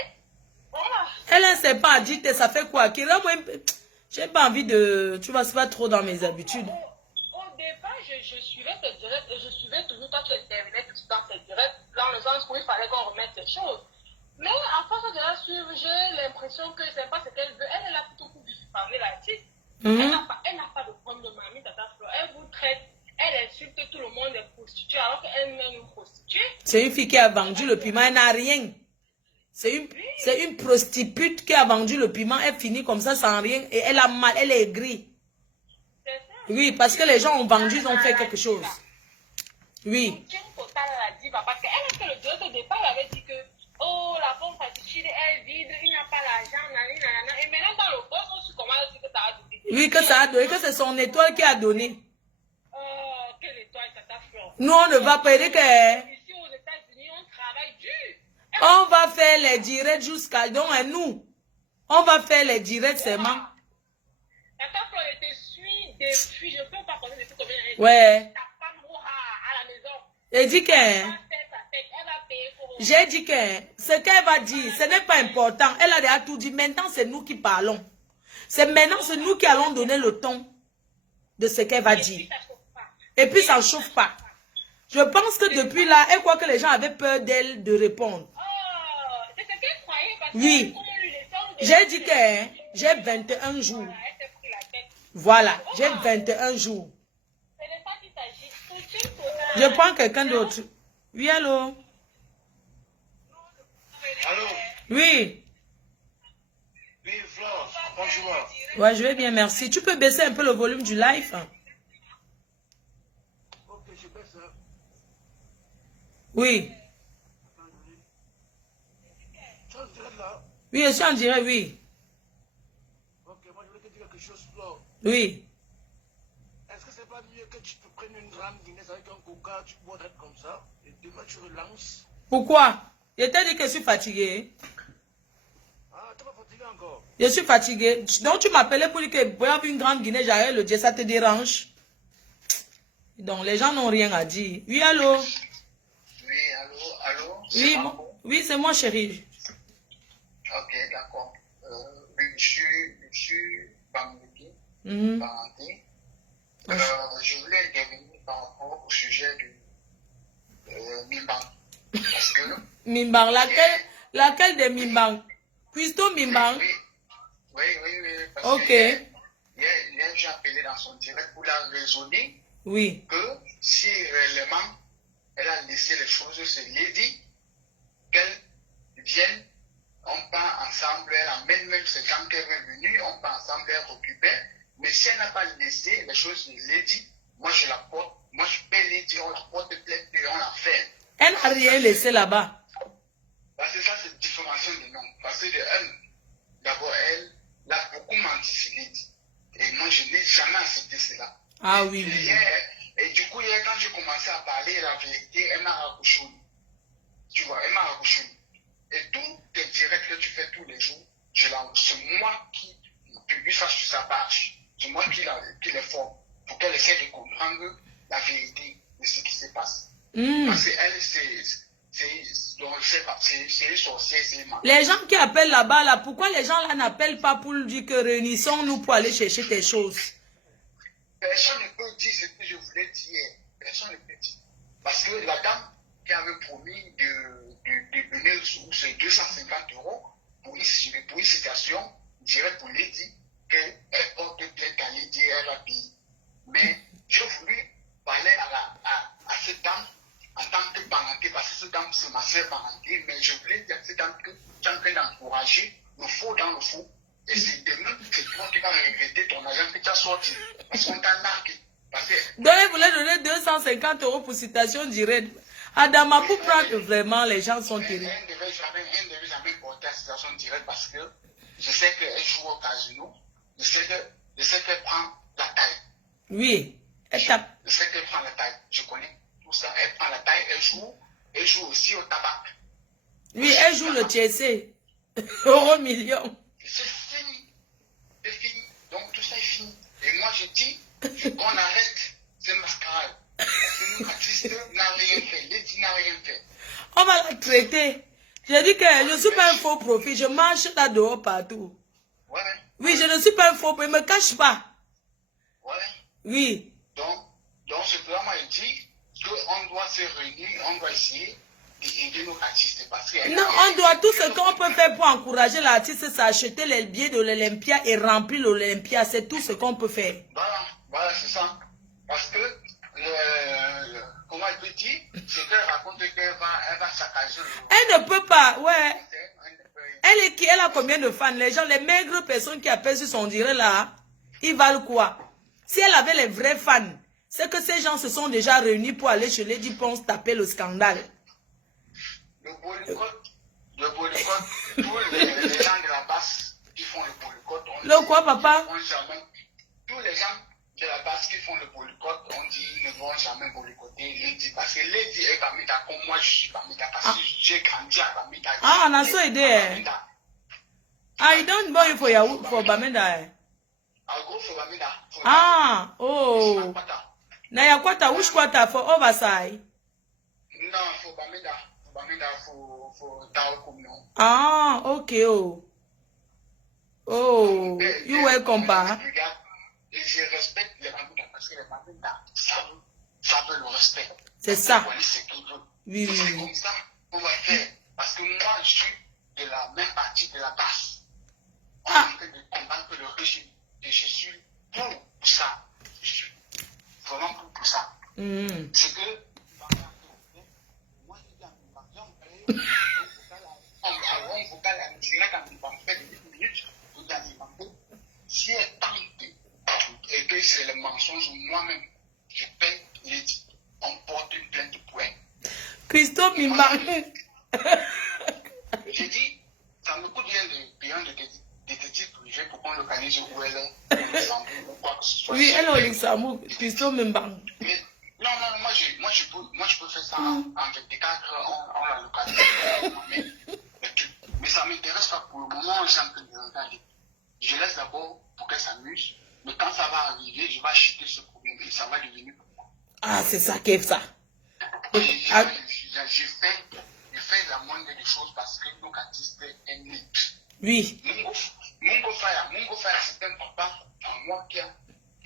Voilà. Elle est un serpent addict, ça fait quoi? J'ai pas envie de... Tu vois, c'est pas trop dans mes habitudes. Au départ, je suivais tes directs et je suivais toujours toi, tu intervenais dans tes directs, dans le sens où il fallait qu'on remette les choses. Mais à force de la suivre, j'ai l'impression que c'est pas ce qu'elle veut. Elle est là plutôt pour parler l'artiste. Elle n'a pas de problème de mamie, Tata Flo. Elle vous traite, elle insulte tout le monde des prostituées alors qu'elle-même est une prostituée. C'est une fille qui a vendu le piment, elle n'a rien. C'est une prostituée qui a vendu le piment, elle finit comme ça sans rien et elle a mal, elle est aigrie. Oui, parce que les gens ont vendu, ils ont fait quelque chose. Oui. Parce qu'elle a fait le direct au départ, elle avait dit que oh, la pompe fatiguée, elle vide, il n'a pas l'argent, nanana. Et maintenant, dans le poste, on se commence à dire que ça a donné. Oui, que ça a donné, que c'est son étoile qui a donné. Oh, quelle étoile, Tata Flore. Nous, on ne va pas dire que... Ici, aux États-Unis, on travaille dur. On va faire les directs jusqu'à... Donc, nous, on va faire les directs seulement. Tata Flore, elle te suit depuis, je ne peux pas connaître depuis combien d'années. Ouais. Ta femme mourra à la maison. Elle dit que... Elle va payer pour... J'ai dit que ce qu'elle va dire, ce n'est pas important. Elle a déjà tout dit. Maintenant, c'est nous qui parlons. Maintenant, c'est nous qui allons donner le ton de ce qu'elle va dire. Et puis, ça ne chauffe pas. Je pense que depuis là, elle croit que les gens avaient peur d'elle de répondre. Oh, c'est ce qu'elle croyait parce que... Oui. J'ai dit que j'ai 21 jours. Voilà, j'ai 21 jours. Je prends quelqu'un d'autre. Oui, allô? Allô? Oui. Oui, Flore, bonjour. Ouais, je vais bien, merci. Tu peux baisser un peu le volume du live? Ok, je baisse. Oui. Tu es en direct là? Oui, je suis en direct, oui. Ok, moi je voulais te dire quelque chose, Flore. Oui. Est-ce que c'est pas pas mieux que tu te prennes une grande Guinness avec un coca, tu bois comme ça, et demain tu relances. Pourquoi? Je t'ai dit que je suis fatiguée. Ah, tu vas fatiguer encore. Je suis fatiguée. Donc tu m'appelais pour dire que boire une grande Guinée, j'arrête le jet, ça te dérange? Donc les gens n'ont rien à dire. Oui, allô? Oui, allô? Oui, oui, c'est moi, chérie. Ok, d'accord. Oui, je suis Bamouki. Je voulais intervenir par rapport au sujet de Mimbang. Parce que... Mimbang, laquelle des Mimbang? Cuisto Mimbang? Oui, parce ok. que hier, j'ai appelé dans son direct pour la raisonner. Oui. Que si réellement elle a laissé les choses se lady, qu'elle vienne, on part ensemble, elle amène même ce temps qu'elle est venue, on part ensemble, elle récupère. Mais si elle n'a pas laissé les choses se lady, moi je la porte, moi je peux lady, on la porte plainte et on la fait. Elle n'a rien laissé là-bas. Parce que ça c'est diffamation de nom. Parce que d'abord elle a beaucoup menti sur lady. Et moi je n'ai jamais accepté cela. Ah oui. Et du coup, quand j'ai commencé à parler la vérité, elle m'a raccouché. Tu vois, elle m'a raccouché. Et tous tes directs que tu fais tous les jours, c'est moi qui publie ça sur sa page. C'est moi qui les forme pour qu'elle essaie de comprendre la vérité de ce qui se passe. Parce qu'elle, c'est une sorcière, c'est une... Les gens qui appellent là-bas, là, pourquoi les gens là n'appellent pas pour dire que réunissons-nous pour aller chercher tes choses? Personne ne peut dire ce que je voulais dire. Personne ne peut dire. Parce que la dame qui avait promis de donner ces 250 € pour une citation, je dirais pour Lady, qu'elle porte plainte à Lady, elle va payer. Mais j'ai voulu parler à cette dame en tant que parenté, parce que cette dame c'est ma sœur parentée, mais je voulais dire à cette dame que tu es en train d'encourager le faux dans le faux. Et c'est demain, c'est toi qui vas regretter ton argent que tu as sorti. Parce qu'on t'a narqué. Donc, elle voulait donner 250 € pour citation directe. Adama, pour prendre vraiment, les gens sont terribles. Elle ne devait jamais porter la citation directe parce que je sais qu'elle joue au casino. Je sais qu'elle prend la taille. Oui. Je sais qu'elle prend la taille. Je connais tout ça. Elle prend la taille, elle joue aussi au tabac. Oui, elle joue le TSC. Euro million. C'est fini. C'est fini. Donc tout ça est fini. Et moi je dis qu'on arrête ces mascarades. Parce que nous, artistes, n'a rien fait. Lady n'a rien fait. On va la traiter. J'ai dit que je ne suis pas un faux profil. Je marche là dehors partout. Ouais. Oui, je ne suis pas un faux profil. Ne me cache pas. Ouais. Oui. Donc ce programme a dit qu'on doit se réunir, on doit essayer d'aider nos artistes. Parce que non, on doit tout ce qu'on peut faire pour encourager l'artiste, c'est acheter les billets de l'Olympia et remplir l'Olympia. C'est tout ce qu'on peut faire. Voilà, c'est ça. Parce que, comment elle peut dire, c'est qu'elle raconte qu'elle va saccager le... Elle ne peut pas, ouais. Elle est qui? Elle a combien de fans? Les gens, les maigres personnes qui appellent sur son direct là, ils valent quoi? Si elle avait les vrais fans, c'est que ces gens se sont déjà réunis pour aller chez Lady Ponce taper le scandale. Le boycott, tous les gens de la base qui font le boycott, le quoi, papa? Tous les gens de la base qui font le boycott, on dit ils ne vont jamais boycotter Lady. Parce que Lady est Bamida, comme moi je suis Bamida, parce que j'ai grandi à Bamida. Ah, on a so aidé. Ah, you don't buy for Bamida. I go for Bamida. Ah, oh. Na ya kwata, which quarter for overside? No, for Bamida. For Taokum, no. Ah, okay, oh. Oh, you welcome, pa. Et je respecte les Bamida parce que les Bamida savent le respect. C'est ça. Oui. C'est comme ça qu'on va faire. Parce que moi, je suis de la même partie de la base. On est en train de combattre le régime. Et je suis pour ça. Je suis vraiment pour ça. C'est que moi, je dis à mon si elle tente et que c'est le mensonge, moi-même, je paie les dit, on porte une plainte pour elle. Christophe Mimang. J'ai dit, ça me coûte rien de te détective privé pour qu'on localise où elle est, au Luxembourg ou quoi que ce soit. Oui, elle est au Luxembourg. Christo Mimbang. Non, moi je peux faire ça en 24 heures, on la localise. Mais ça ne m'intéresse pas pour le moment, c'est un peu de regarder. Je laisse d'abord pour qu'elle s'amuse, mais quand ça va arriver, je vais acheter ce problème et ça va devenir pour moi. Ah, c'est ça qui est ça. Je fais la moindre des choses parce que nos artistes aiment vite. Oui. Mungo Faya, c'est un papa à moi qui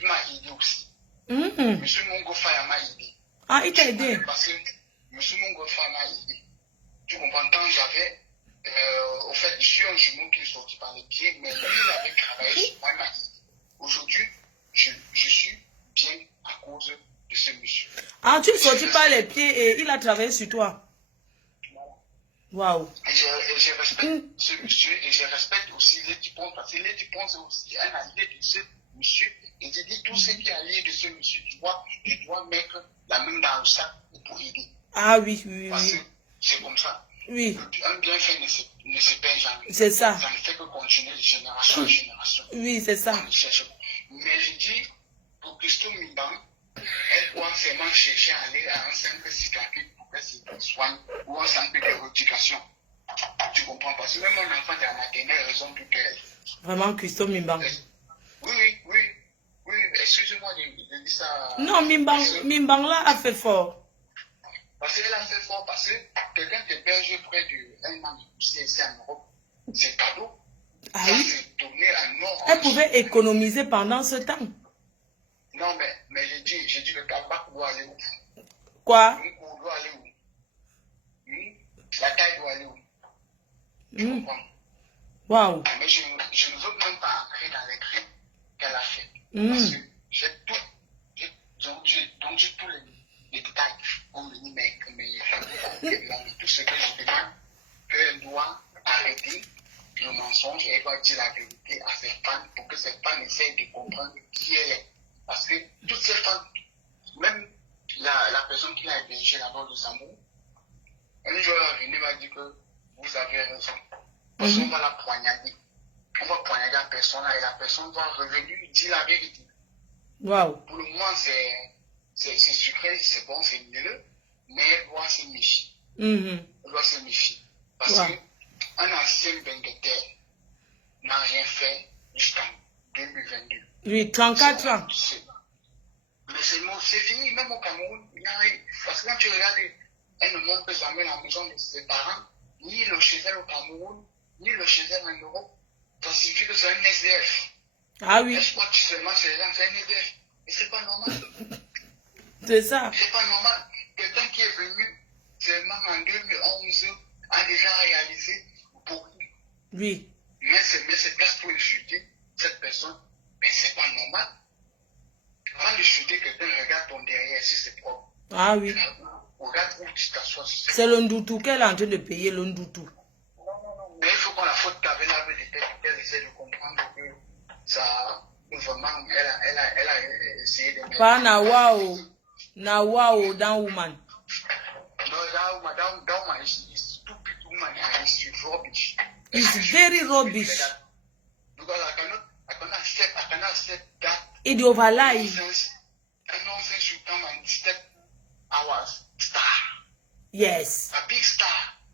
m'a aidé aussi. Monsieur Mungo Faya m'a aidé. Ah, il t'a aidé. Parce que Monsieur Mungo Faya m'a aidé. Tu comprends, quand j'avais, au fait, je suis un jumeau qui est sorti par les pieds, mais lui, il avait travaillé sur moi, il m'a aidé. Aujourd'hui, je suis bien à cause de ce monsieur. Ah, tu es sorti par les pieds et il a travaillé sur toi. Waouh. Et je respecte ce monsieur et je respecte aussi Lady Ponce parce que Lady Ponce c'est aussi un allié de ce monsieur. Et je dis tout ce qui est allié de ce monsieur, tu vois, je dois mettre la main dans le sac pour aider. Ah oui, oui, parce oui. que c'est comme ça. Oui. Un bienfait ne se perd jamais. C'est ça. Ça ne fait que continuer de génération en génération. Oui, c'est ça. Mais je dis, pour Christo Mimbang, elle doit seulement chercher à aller à un centre psychiatrique pour qu'elle se soigne ou un centre d'éducation. Tu comprends? Parce que même un enfant de la maternelle raison plus qu'elle. Vraiment, Christo Mimbang. Oui, excusez-moi de dire ça. Non, Mimbang là a fait fort. Parce qu'elle a fait fort, parce que quelqu'un t'héberge près d'un an de poussière ici en Europe, c'est cadeau. Ah oui. C'est donné à Nord. Elle pouvait économiser pendant ce temps. Non, mais j'ai dit le tabac doit aller où? Quoi? Le cours doit aller où? La taille doit aller où? Tu comprends? Waouh. Mais je ne veux même pas entrer dans les crimes qu'elle a fait. Parce que j'ai tout. Donc j'ai tous les détails. On me dit, mais tout ce que je demande, qu'elle doit arrêter le mensonge et elle doit dire la vérité à ses fans pour que ses fans essayent de comprendre qui elle est. Parce que toutes ces femmes, même la personne qui l'a hébergée là-bas au Luxembourg, un jour elle est venue m'a dit que vous avez raison. Parce qu'on va la poignarder. On va poignarder la personne là et la personne va revenir dire la vérité. Waouh. Pour le moment, c'est sucré, c'est bon, c'est mielleux, mais elle doit se méfier. Elle doit se méfier. Parce qu'un ancien benguetaire n'a rien fait jusqu'en 2022. Oui, 34 ans. Mais c'est fini, même au Cameroun, il n'y a rien. Parce que quand tu regardes, elle ne montre jamais la maison de ses parents, ni le chez elle au Cameroun, ni le chez elle en Europe. Ça signifie que c'est un SDF. Ah oui. Elle exploite seulement chez les gens, c'est un SDF. Et c'est pas normal. C'est ça. C'est pas normal. Quelqu'un qui est venu seulement en 2011 a déjà réalisé beaucoup. Oui. Mais c'est place pour insulter cette personne. Mais c'est pas normal. Avant d'insulter quelqu'un, regarde ton derrière si c'est propre. Ah oui. Regarde où tu t'assois. C'est le Ndoutou qu'elle est en train de payer, le Ndoutou. Non. Mais il faut qu'on la faute qu'avec la de tête, qu'elle essaie de comprendre que ça, vraiment, elle a essayé de mettre. Pas na wow, down woman. No, that woman is stupid woman and she's rubbish. It's very rubbish. Because I cannot accept that. It overlie. Nonsense should come and step our star. Yes. A big star,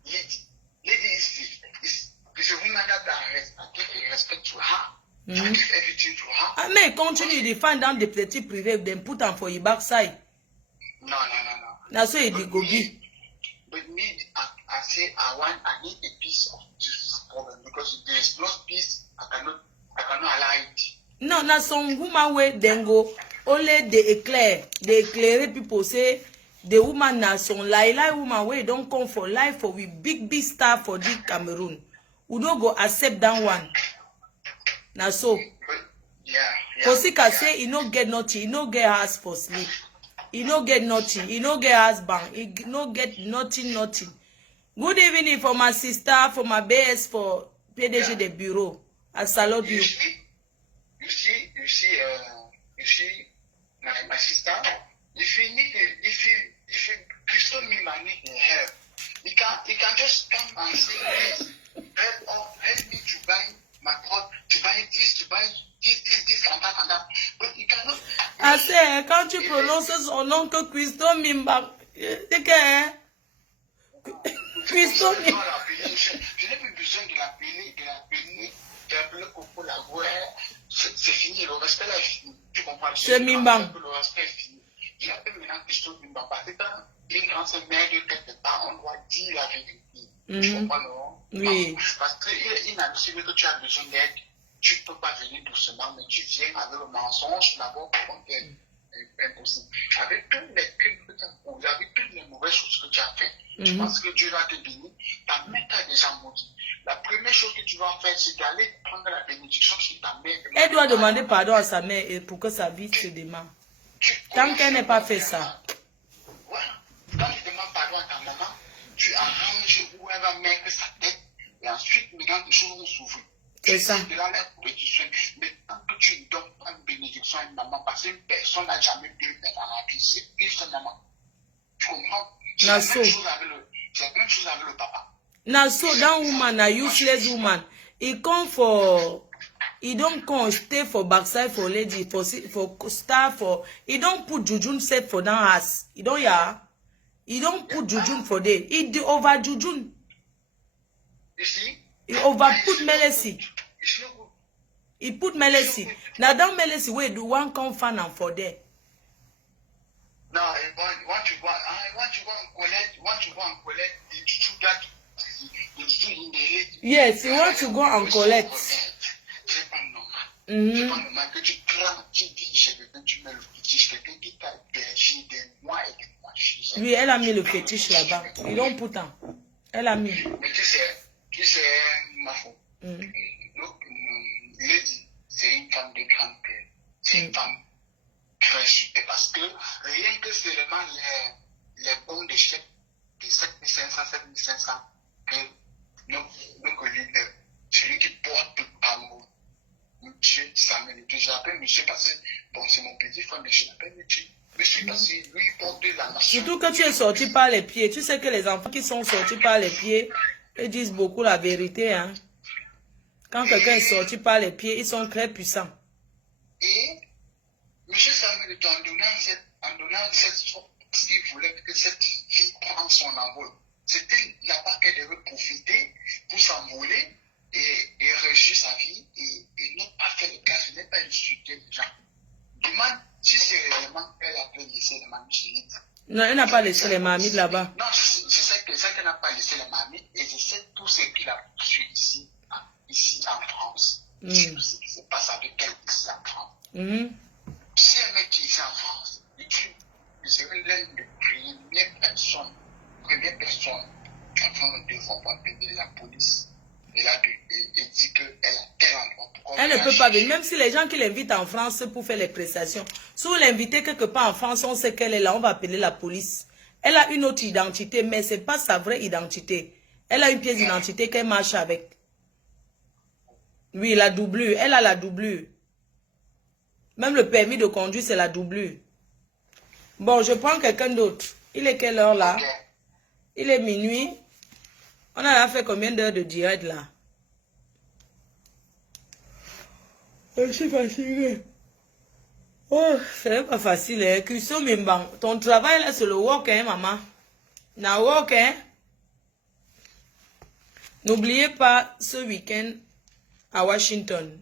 lady. Lady is a woman that I give respect to her. I give everything to her. Ah, mais continue to find down the petty private, then put them for your backside. No. That's why it go be. But me, I say I need a piece of this problem because if there is no peace, I cannot allow it. No, na some woman way then go only they eclaire people say the woman na some lie woman way don't come for life for we big star for this Cameroon. We don't go accept that one. Na so. Kosika say he no get nothing, he no get house for sleep. He no get nothing, he no get husband, he no get nothing. Good evening for my sister, for my BS, for PDG the bureau. I salute you. You see, my sister, if you Christo Mimbang need help, he can just come and say, yes, help me to buy my pot, to buy Mais quand tu prononces son nom que Christo Mimba, c'est que... Hein? Christo Mimba. Je n'ai plus besoin de l'appeler, d'appeler Coco la voix. C'est fini, le respect là est fini. Tu comprends? C'est Mimba. Le respect est fini. Il appelle maintenant Christo Mimba. Parce que quand une grande mère de quelque part, on doit dire la vérité. Tu comprends, non? Oui. Parce qu'il a décidé que tu as besoin d'aide. Tu ne peux pas venir doucement, mais tu viens avec le mensonge d'abord pour c'est impossible. Avec tous les crimes que tu as posés, avec toutes les mauvaises choses que tu as faites, tu penses que Dieu va te bénir, ta mère t'a déjà maudit. La première chose que tu vas faire, c'est d'aller prendre la bénédiction sur ta mère. Elle doit demander pardon à sa mère pour que sa vie se démarre. Tant qu'elle n'a pas fait ça. Voilà. Quand tu demandes pardon à ta maman, tu arranges où elle va mettre sa tête, et ensuite, maintenant, les choses vont s'ouvrir. C'est ça. De là, mais tant que tu ne donnes pas une bénédiction à une maman, parce qu'une personne n'a jamais deux mères dans la vie, c'est une seule maman. Tu comprends? C'est la même chose avec le papa. Naso, that woman, a useless woman. He come for, he don't come stay for backside for lady, for star, for, he don't put jujun set for that ass. He don't, yeah. He don't put jujun for there. He do over jujun. You see? He over put melesi. He put melesi. Now that melesi where do one come fan and for there. Now, once you go and collect the juju that the juju in the lady. Yes, he want to go and collect. C'est pas normal. C'est pas normal que tu crames, tu dis chez quelqu'un, tu mets le fétiche, quelqu'un qui t'a bergé des mois et des mois. Oui, elle a mis le fétiche là-bas. Ils l'ont pourtant. Elle a mis. Mais tu sais, ma faute. Lady, c'est une femme de grande paix. C'est une femme très super. Parce que rien que seulement les bons de chèque de 7500, 7500, que notre leader, celui qui porte tout amour, monsieur Samuel, j'appelle monsieur parce que, bon, c'est mon petit frère, mais je l'appelle monsieur. Monsieur parce que lui, il porte la nation. Surtout que tu es sorti par les pieds. Tu sais que les enfants qui sont sortis par les pieds, ils disent beaucoup la vérité, hein. Quand quelqu'un est sorti par les pieds, ils sont très puissants. Et M. Samuel, en donnant cette sorte, parce qu'il voulait que cette fille prenne son envol. C'était là-bas qu'elle devait profiter pour s'envoler et réussir sa vie et ne pas faire le cas, ne pas insulter les gens. Demande si c'est réellement qu'elle a pu laisser les mamies chez elle. Non, elle n'a pas laissé les mamies là-bas. Non, je sais qu'elle n'a pas laissé les mamies et je sais tout ce qu'il a su ici en France. Tout ce qui se passe avec elle ici en France. Si un mec qui est ici en France, il serait l'une des premières personnes enfin, nous devons appeler la police et dit qu'elle a tel endroit. Elle ne peut pas venir, même si les gens qui l'invitent en France pour faire les prestations. Si vous l'invitez quelque part en France, on sait qu'elle est là, on va appeler la police. Elle a une autre identité, mais ce n'est pas sa vraie identité. Elle a une pièce d'identité qu'elle marche avec. Oui, la doublure. Elle a la doublure. Même le permis de conduire, c'est la doublure. Bon, je prends quelqu'un d'autre. Il est quelle heure là? Il est minuit. On a fait combien d'heures de direct là? Je suis fatiguée. Oh, c'est pas facile. Hein? Christo Mimban. Ton travail là, c'est le work, hein, maman? Na work, hein? N'oubliez pas ce week-end à Washington.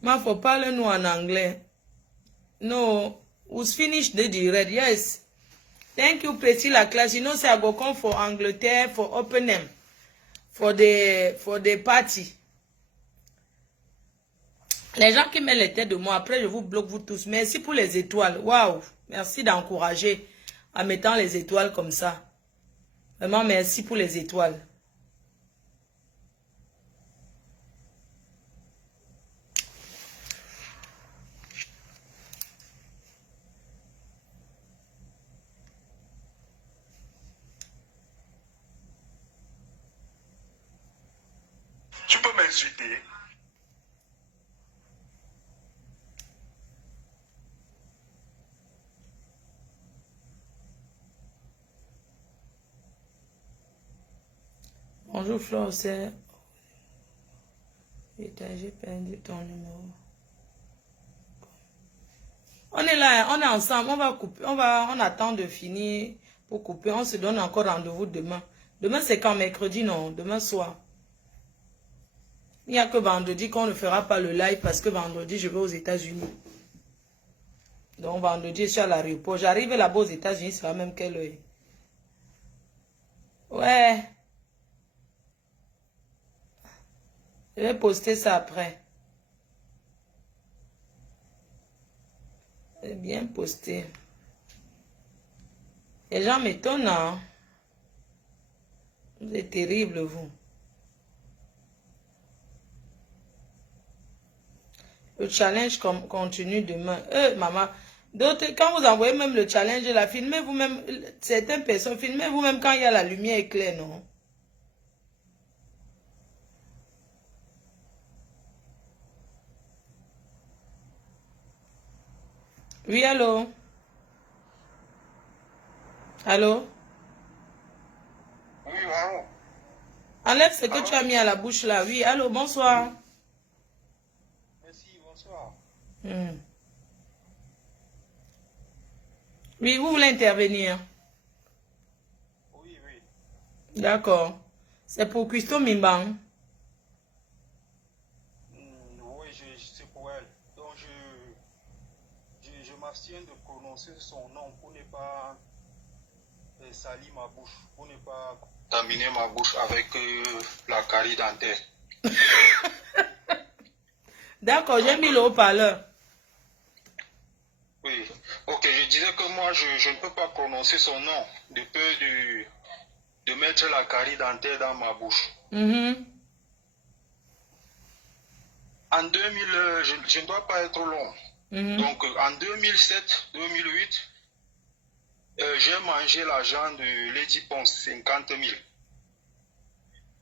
Ma, faut parler nous en anglais. No, we finished the direct. Yes. Thank you, Priscilla class. You know, say I go come for Angleterre for open them for the party. Les gens qui mettent les têtes de moi, après je vous bloque vous tous. Merci pour les étoiles. Waouh. Merci d'encourager en mettant les étoiles comme ça. Vraiment, merci pour les étoiles. Tu peux m'insulter. Bonjour Flore, c'est... J'ai perdu ton numéro. On est là, on est ensemble, on va couper, on attend de finir pour couper. On se donne encore rendez-vous demain. Demain c'est quand? Mercredi, non? Demain soir. Il n'y a que vendredi qu'on ne fera pas le live parce que vendredi je vais aux États-Unis. Donc vendredi je suis à l'aéroport. J'arrive là-bas aux États-Unis, c'est la même quelle heure? Ouais. Je vais poster ça après. C'est bien posté. Les gens m'étonnent, hein? Vous êtes terrible, vous. Le challenge continue demain. Maman, d'autres, quand vous envoyez même le challenge, la filmez vous-même, certaines personnes, filmez vous-même quand il y a la lumière éclair, non? Oui, allô? Allô? Oui, allô. Enlève ce que tu as mis à la bouche là. Oui, allô, bonsoir. Merci, bonsoir. Oui, vous voulez intervenir? Oui, oui. D'accord. C'est pour Christo Mimbang. Oui, c'est pour elle. Donc, je m'abstiens de prononcer son nom pour ne pas salir ma bouche, pour ne pas contaminer ma bouche avec la carie dentaire. D'accord, j'ai mis le haut-parleur. Oui. Ok, je disais que moi, je ne peux pas prononcer son nom de peur de mettre la carie dentaire dans ma bouche. En 2000, je ne dois pas être long. Donc, en 2007-2008, j'ai mangé l'argent de Lady Ponce, 50 000.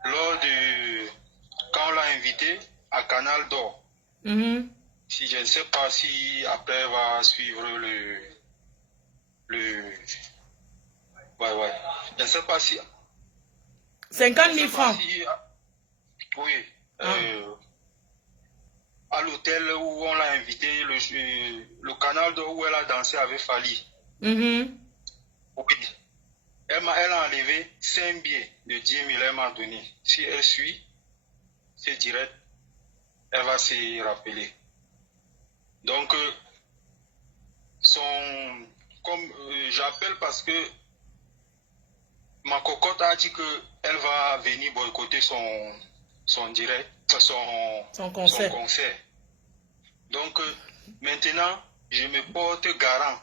Lors de... Quand on l'a invité à Canal d'Or. Si je ne sais pas si après va suivre ouais. Je ne sais pas si... 50 000 francs. Oui. À l'hôtel où on l'a invité, le Canal d'Or où elle a dansé avec Fali. Oui. Elle a enlevé 5 billets de 10 000, elle m'a donné. Si elle suit, c'est direct, elle va se rappeler. Donc, comme j'appelle parce que ma cocotte a dit qu'elle va venir boycotter son direct, son concert. Donc, maintenant, je me porte garant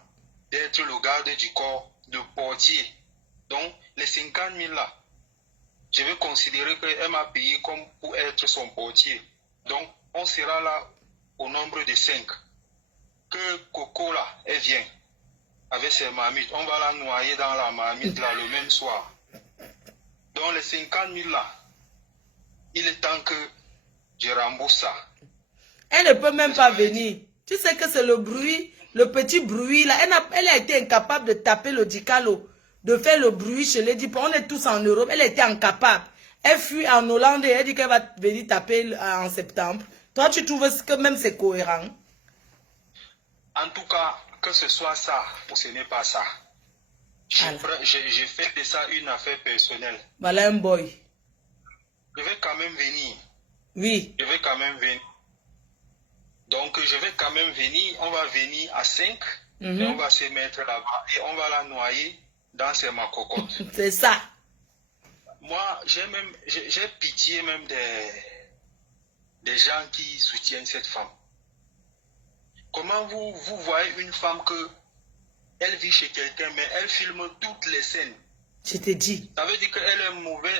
d'être le garde du corps, de portier. Donc, les 50 000 là, je vais considérer qu'elle m'a payé comme pour être son portier. Donc, on sera là au nombre de 5. Que Coco là, elle vient avec ses marmites. On va la noyer dans la marmite là le même soir. Donc, les 50 000 là, il est temps que je rembourse ça. Elle ne peut même pas venir. Tu sais que c'est le bruit, le petit bruit là. Elle a été incapable de taper le dicalo, de faire le bruit chez Lady Ponce. On est tous en Europe. Elle était incapable. Elle fuit en Hollande et elle dit qu'elle va venir taper en septembre. Toi, tu trouves que même c'est cohérent? En tout cas, que ce soit ça ou ce n'est pas ça. J'ai fait de ça une affaire personnelle. Voilà un boy. Je vais quand même venir. Oui. Je vais quand même venir. Donc, je vais quand même venir. On va venir à 5. Et on va se mettre là-bas. Et on va la noyer dans ses macocottes. C'est ça. Moi, j'ai pitié même des gens qui soutiennent cette femme. Comment vous voyez une femme elle vit chez quelqu'un, mais elle filme toutes les scènes? Je te dis. Ça veut dire qu'elle est mauvaise,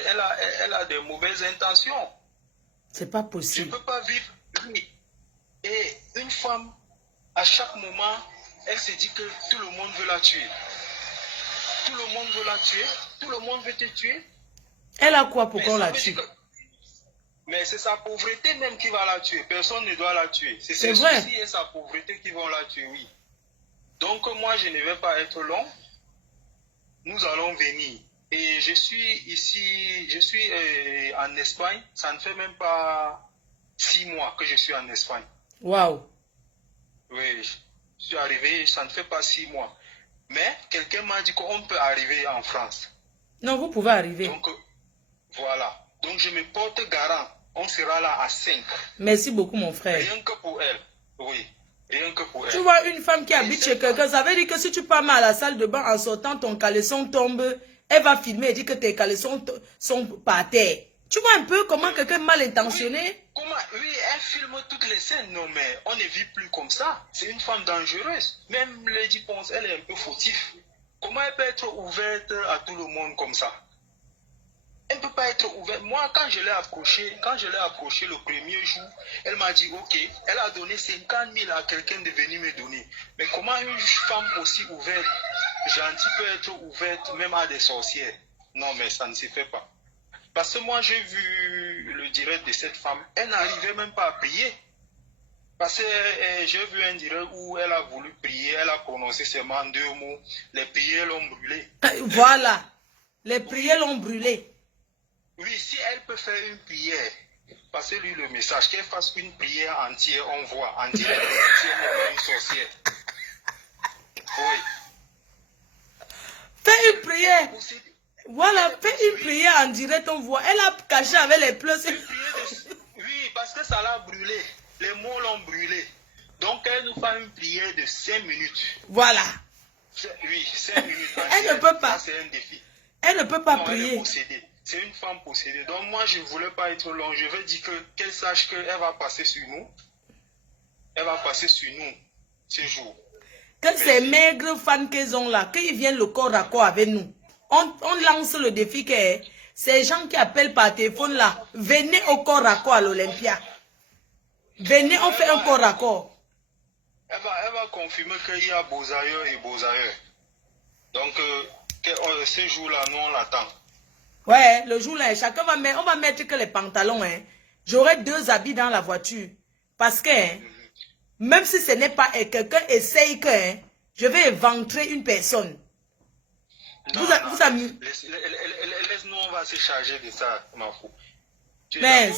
elle a des mauvaises intentions. C'est pas possible. Je ne peux pas vivre. Oui. Et une femme, à chaque moment, elle se dit que tout le monde veut la tuer. Tout le monde veut la tuer. Tout le monde veut te tuer. Elle a quoi pour qu'on la tue? Mais c'est sa pauvreté même qui va la tuer. Personne ne doit la tuer. C'est ses vrai. soucis et sa pauvreté qui vont la tuer, oui. Donc moi, je ne vais pas être long. Nous allons venir. Et je suis ici, je suis en Espagne. Ça ne fait même pas 6 mois que je suis en Espagne. Waouh. Oui, je suis arrivé, ça ne fait pas 6 mois. Mais quelqu'un m'a dit qu'on peut arriver en France. Non, vous pouvez arriver. Donc, voilà. Donc, je me porte garant. On sera là à 5. Merci beaucoup, mon frère. Rien que pour elle. Oui, rien que pour elle. Tu vois, une femme qui habite chez quelqu'un, ça veut dire que si tu pars mal à la salle de bain en sortant, ton caleçon tombe, elle va filmer et dire que tes caleçons sont par terre. Tu vois un peu comment quelqu'un mal intentionné... Oui, elle filme toutes les scènes. Non, mais on ne vit plus comme ça. C'est une femme dangereuse. Même Lady Ponce, elle est un peu fautive. Comment elle peut être ouverte à tout le monde comme ça? Elle ne peut pas être ouverte. Moi, quand je l'ai approchée le premier jour, elle m'a dit, ok, elle a donné 50 000 à quelqu'un de venir me donner. Mais comment une femme aussi ouverte, gentille, peut être ouverte même à des sorcières? Non, mais ça ne se fait pas. Parce que moi, j'ai vu le direct de cette femme, elle n'arrivait même pas à prier. Parce que j'ai vu un direct où elle a voulu prier, elle a prononcé seulement 2 mots, les prières l'ont brûlé. Voilà, les prières l'ont brûlé. Oui, si elle peut faire une prière, passez-lui le message, qu'elle fasse une prière entière, on voit, en direct, si elle n'est pas une sorcière. Oui. Fais une prière. Voilà, fais une prière en direct, on voit. Elle a caché avec les pleurs. Oui, parce que ça l'a brûlé. Les mots l'ont brûlé. Donc, elle nous fait une prière de 5 minutes. Voilà. Oui, 5 minutes. Elle ne peut pas. C'est un défi. Elle ne peut pas non, prier. Elle est possédée. C'est une femme possédée. Donc, moi, je ne voulais pas être long. Je veux dire qu'elle sache qu'elle va passer sur nous. Elle va passer sur nous ce jour. Que ces maigres fans qu'ils ont là, qu'ils viennent le corps à corps avec nous. On lance le défi que ces gens qui appellent par téléphone là, venez au corps à corps à l'Olympia. Venez, on fait un corps à corps. Elle va confirmer qu'il y a beaux ailleurs et beaux ailleurs. Donc, ce jour-là, nous, on l'attend. Ouais, le jour-là, chacun va mettre, on va mettre que les pantalons. Hein. J'aurai 2 habits dans la voiture. Parce que, hein, même si ce n'est pas quelqu'un essaye que, hein, je vais éventrer une personne. Non, laisse-nous, on va se charger de ça, Mafou. Tu es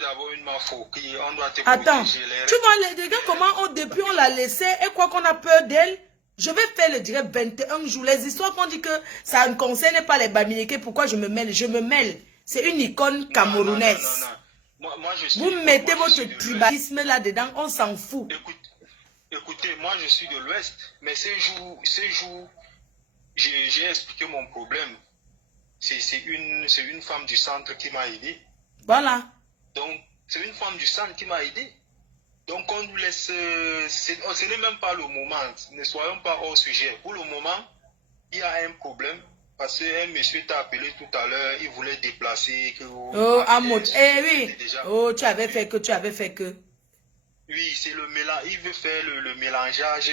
d'abord une Mafou. On doit te attends, protéger. Tu vois, les gars, comment depuis on l'a laissé et quoi qu'on a peur d'elle, je vais faire le direct 21 jours. Les histoires qu'on dit que ça ne concerne pas les Bamileke, pourquoi je me mêle? Je me mêle. C'est une icône camerounaise. Moi, vous mettez votre tribalisme là-dedans, on s'en fout. Écoutez, moi je suis de l'Ouest, mais ces jours, j'ai expliqué mon problème. C'est une femme du centre qui m'a aidé. Voilà. Donc, c'est une femme du centre qui m'a aidé. Donc, on nous laisse... ce n'est même pas le moment. Ne soyons pas hors sujet. Pour le moment, il y a un problème. Parce qu'un monsieur t'a appelé tout à l'heure, il voulait déplacer... Oh, Amoud, oui. Oh, tu avais fait que... Oui, c'est le mélange. Il veut faire le mélangeage.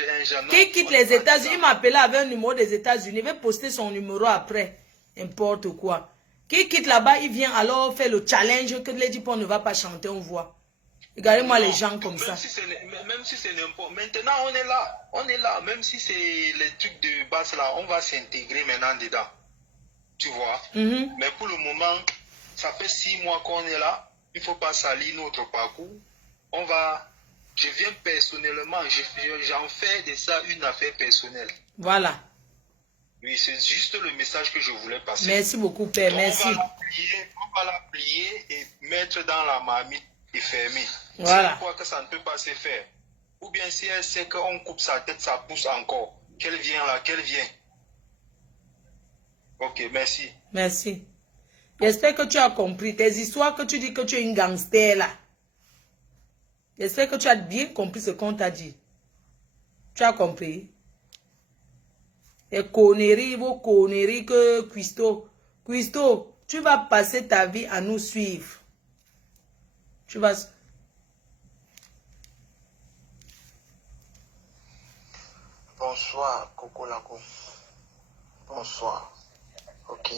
Qui quitte les États-Unis, il m'a appelé avec un numéro des États-Unis. Il va poster son numéro après. N'importe quoi. Qui quitte là-bas, il vient alors faire le challenge que Lady Pon ne va pas chanter, on voit. Regardez-moi les gens comme ça. Même si c'est n'importe... Maintenant, on est là. On est là. Même si c'est les trucs de basse là, on va s'intégrer maintenant dedans. Tu vois. Mais pour le moment, ça fait 6 mois qu'on est là. Il ne faut pas salir notre parcours. Je viens personnellement, j'en fais de ça une affaire personnelle. Voilà. Oui, c'est juste le message que je voulais passer. Merci beaucoup, Père. Donc, merci. On va la plier et mettre dans la marmite et fermer. Voilà. Si elle croit que ça ne peut pas se faire. Ou bien si elle sait qu'on coupe sa tête, ça pousse encore. Qu'elle vient là, qu'elle vient. Ok, merci. Merci. J'espère que tu as compris. Tes histoires que tu dis que tu es une gangster là. J'espère que tu as bien compris ce qu'on t'a dit. Tu as compris? Et conneries, vos conneries que Cuisto, tu vas passer ta vie à nous suivre. Tu vas... Bonsoir, Coco Lago. Bonsoir. Ok.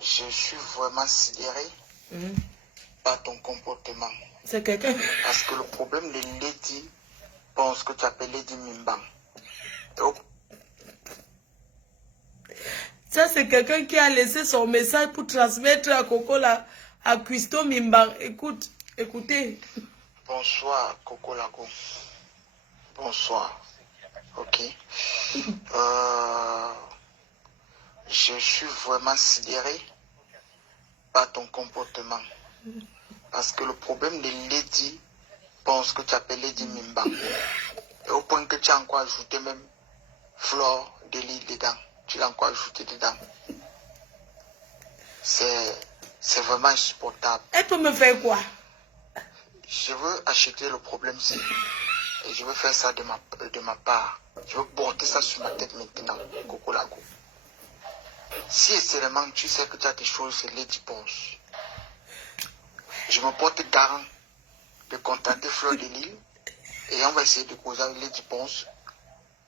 Je suis vraiment sidéré par ton comportement. C'est quelqu'un. Parce que le problème de Lady, pense que tu appelles Lady Mimbang. Ça, c'est quelqu'un qui a laissé son message pour transmettre à Coco, là, à Christo Mimbang. Écoute, écoutez. Bonsoir, Coco Lago. Bonsoir. Ok. Je suis vraiment sidéré par ton comportement. Parce que le problème de Lady, pense que tu appelles Lady Mimbang. Et au point que tu as encore ajouté même Flore de l'île dedans. Tu l'as encore ajouté dedans. C'est vraiment insupportable. Elle peut me faire quoi? Je veux acheter le problème-ci. Et je veux faire ça de ma part. Je veux porter ça sur ma tête maintenant, Coco Lago. Si seulement tu sais que tu as des choses, c'est Lady Ponce. Je me porte garant de contacter Fleur de l'île et on va essayer de causer avec Lady Ponce.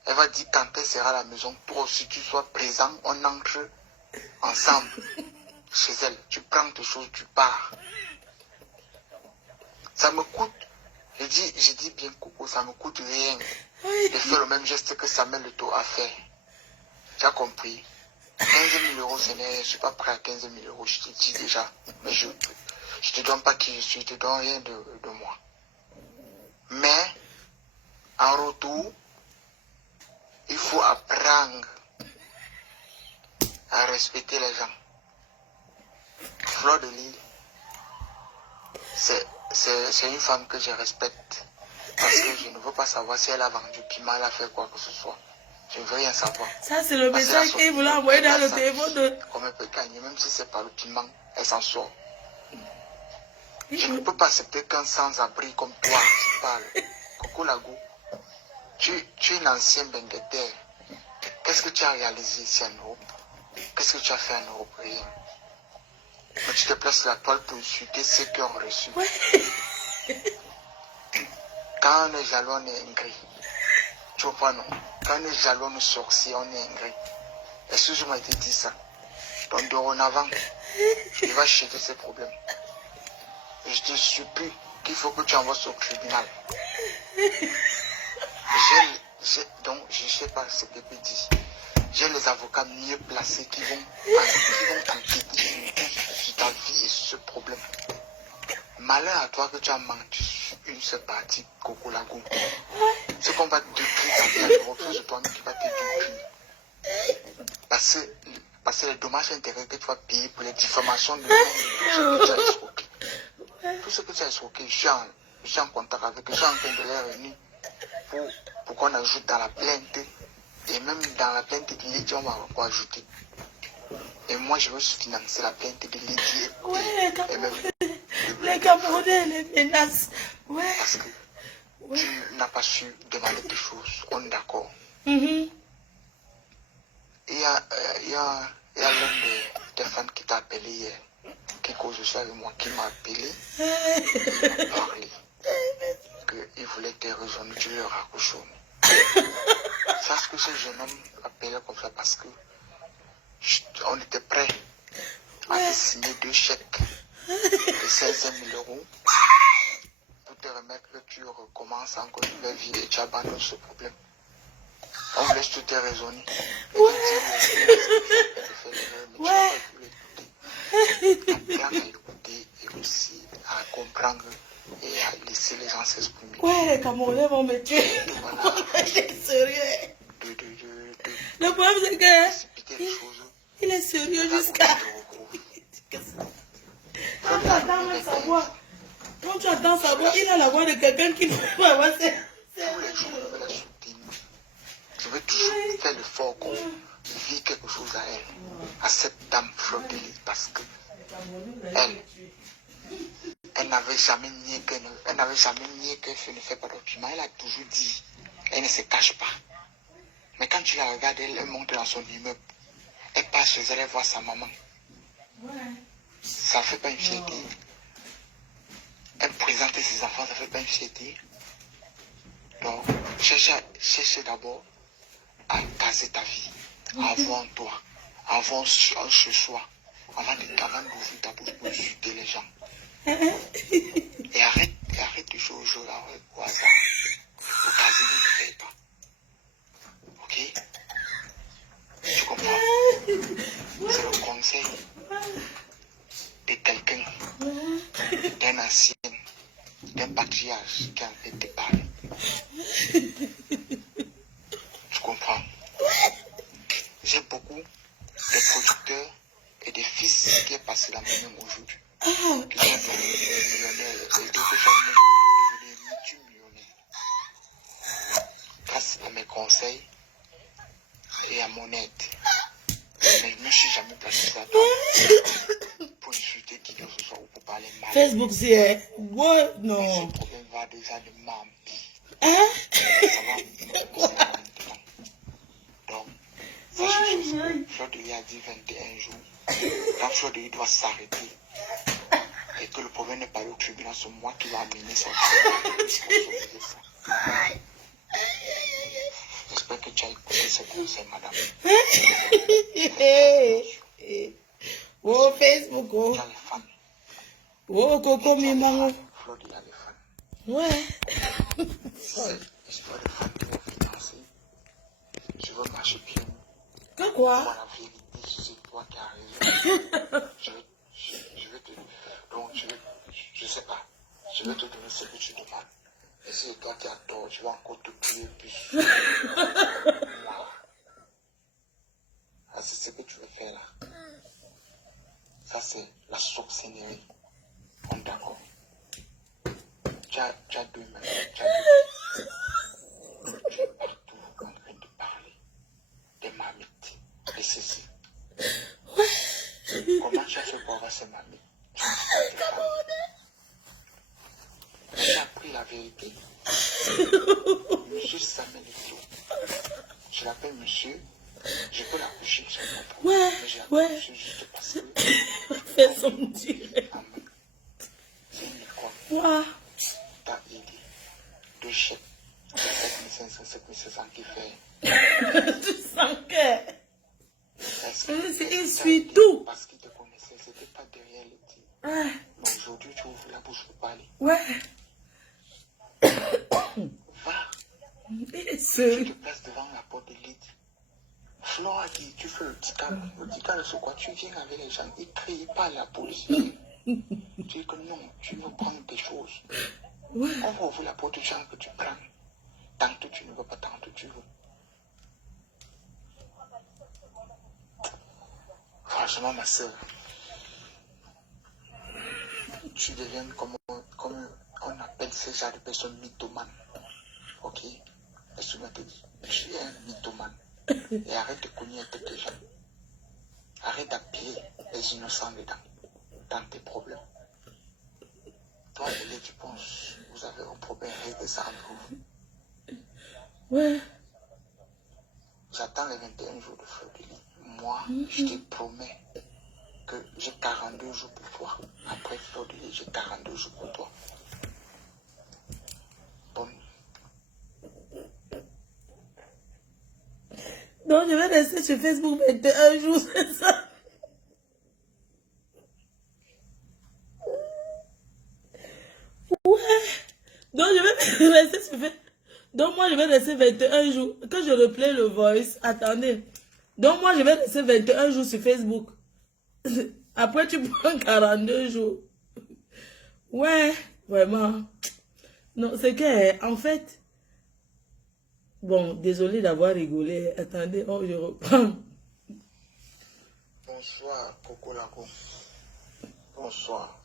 Elle va dire quand elle sera à la maison, toi aussi tu sois présent, on entre ensemble chez elle. Tu prends tes choses, tu pars. Ça me coûte, je dis bien Coco, ça me coûte rien de faire le même geste que Samuel Leto a fait. Tu as compris? 15 000 euros, je ne suis pas prêt à 15 000 euros, je te dis déjà. Mais je ne te donne pas qui je suis, je ne te donne rien de moi. Mais, en retour, il faut apprendre à respecter les gens. Fleur de l'île, c'est une femme que je respecte. Parce que je ne veux pas savoir si elle a vendu piment, elle a fait quoi que ce soit. Je ne veux rien savoir. Ça, c'est le message qu'il voulait envoyer dans le téléphone de... Comme elle peut gagner, même si c'est par le piment, elle s'en sort. Je ne peux pas accepter qu'un sans-abri comme toi qui parle. Coco Lago, tu es une ancienne benguetaire. Qu'est-ce que tu as réalisé ici en Europe? Qu'est-ce que tu as fait en Europe? Rien. Mais tu te places la toile pour insulter ceux qui ont reçu. Quand on est jaloux, on est ingrat. Tu vois non? Quand on est jaloux, on est sorcier, on est ingrat. Excuse-moi de te dire ça. Donc dorénavant, il va jeter ces problèmes. Je te supplie qu'il faut que tu envoies ça au tribunal. Donc, je ne sais pas ce que tu dis. J'ai les avocats mieux placés qui vont enquêter sur ta vie et sur ce problème. Malheur à toi que tu as menti sur une seule partie, Coco Lago. C'est qu'on va te détruire ta vie en Europe, c'est toi-même qui va te détruire. Parce que les dommages intérêts que tu vas payer pour les diffamations de tout ce que tu as escroqué. Tout ce que tu as escroqué, je suis en contact avec eux, je suis en train de les réunir pour qu'on ajoute dans la plainte. Et même dans la plainte de Lydie, on va encore ajouter. Et moi, je veux financer la plainte de Lydie. Ouais, les Camerounais, les menaces. Ouais. Parce que tu n'as pas su demander des choses. On est d'accord. Il y a l'un des fans qui t'a appelé hier, qui cause aussi avec moi, qui m'a appelé, qui m'a parlé, qu'il voulait te rejoindre, tu le raccroches. Sache que ce jeune homme appelait comme ça parce que on était prêt à te signer 2 chèques de 500 000 euros pour te remettre que tu recommences encore une nouvelle vie et tu abandonnes ce problème. On laisse tout te raisonner. Apprendre à écouter et aussi à comprendre et à laisser les gens s'exprimer. Ouais, les Camerounais vont me tuer. Voilà. Il est sérieux. Le problème, c'est que il est sérieux jusqu'à... Quand tu attends sa voix, il a la voix de quelqu'un qui ne peut pas avoir ses... Je veux toujours faire l'effort qu'on vit quelque chose à elle, à cette dame Fleur de l'île, parce que elle n'avait jamais nié qu'elle ne fait pas d'occupement. Elle a toujours dit, elle ne se cache pas. Mais quand tu la regardes, elle monte dans son immeuble. Elle passe chez elle, elle voit sa maman. Ça ne fait pas une fierté. Elle présente ses enfants, ça ne fait pas une fierté. Donc, cherche d'abord à casser ta vie, avant toi, avant ce soir, avant d'ouvrir ta bouche pour insulter les gens. Et arrête de jouer au jeu au hasard. Le casino ne paye pas. Ok? Tu comprends? une ancienne d'un patriarche qui a fait des parler. Tu comprends? J'ai beaucoup de producteurs et des fils qui est passé la même aujourd'hui. Qui sont devenus millionnaires et d'autres gens même devenus multimillionnaires. Grâce à mes conseils et à mon aide. Mais je ne me suis jamais placé à toi pour insulter qui que ce soit ou pour parler mal. Facebook, c'est... Ouais, non. Mais ce problème va déjà de mamie. Hein? Ça va maintenant. Donc, sache une chose, Fleur de Lis a dit 21 jours. Quand Fleur de Lis doit s'arrêter et que le problème n'est pas au tribunal, c'est moi qui va amener ça au tribunal. J'espère que tu as écouté ce conseil, madame. Oh, Facebook, oh. Tu as les fans. Oh, Coco Mimango. Fleur de Lis a les fans. Ouais. C'est l'histoire de fans qui vont financer. Je veux marcher bien. Que quoi? Pour la vérité, c'est toi qui as raison. je vais te... Donc, je sais pas. Je vais te donner ce que tu demandes. Et si c'est toi qui as tort, je vais encore te prier plus. Ah, c'est ce que tu veux faire là. Ça, c'est la sorcellerie. On est d'accord. Tu as deux mains. Tu es partout en train de parler. Des mamites. Et ceci. Comment tu as fait pour avoir ces mamites? J'ai appris la vérité. Monsieur Samuel Eto'o. Je l'appelle monsieur. Je peux l'approcher sur mon point. Ouais, mais je l'appelle ouais. monsieur juste parce que... Fais son direct. C'est une école. Wow. T'as aidé. Deux chèques. De 7500, 7500 qui fait... Tu sens que... Il suit aidé tout. Parce qu'il te connaissait. C'était pas derrière le tir. Ouais. Mais aujourd'hui, tu ouvres la bouche pour parler. Ouais. Va. Et Tu te c'est... places devant la porte de l'île. Flore a dit, tu fais le ticale. Le ticale, c'est quoi? Tu viens avec les gens, ils crient pas à la police. Tu dis que non, tu veux prendre des choses. Ouais. On va ouvrir la porte aux gens que tu prends. Tant que tu ne veux pas, tant que tu veux. Franchement, ma soeur, tu deviens comme on appelle ces gens de personnes mythomanes. Ok? Laisse-moi te dire, tu es un mythomane. Et arrête de cogner avec tes gens. Arrête d'appuyer les innocents dedans, dans tes problèmes. Toi et les tu penses, vous avez un problème, réglez ça entre vous. Ouais. J'attends les 21 jours de Fleur de Lis. Moi, je te promets que j'ai 42 jours pour toi. Après Fleur de Lis, j'ai 42 jours pour toi. Bonne nuit. Donc, je vais rester sur Facebook 21 jours, c'est ça? Ouais. Donc, je vais rester sur Facebook. Donc, moi, je vais rester 21 jours. Quand je replay le voice, attendez. Donc, moi, je vais rester 21 jours sur Facebook. Après, tu prends 42 jours. Ouais, vraiment. Non, c'est que, en fait... Bon, désolé d'avoir rigolé. Attendez, oh, je reprends. Bonsoir, Coco Lago. Bonsoir.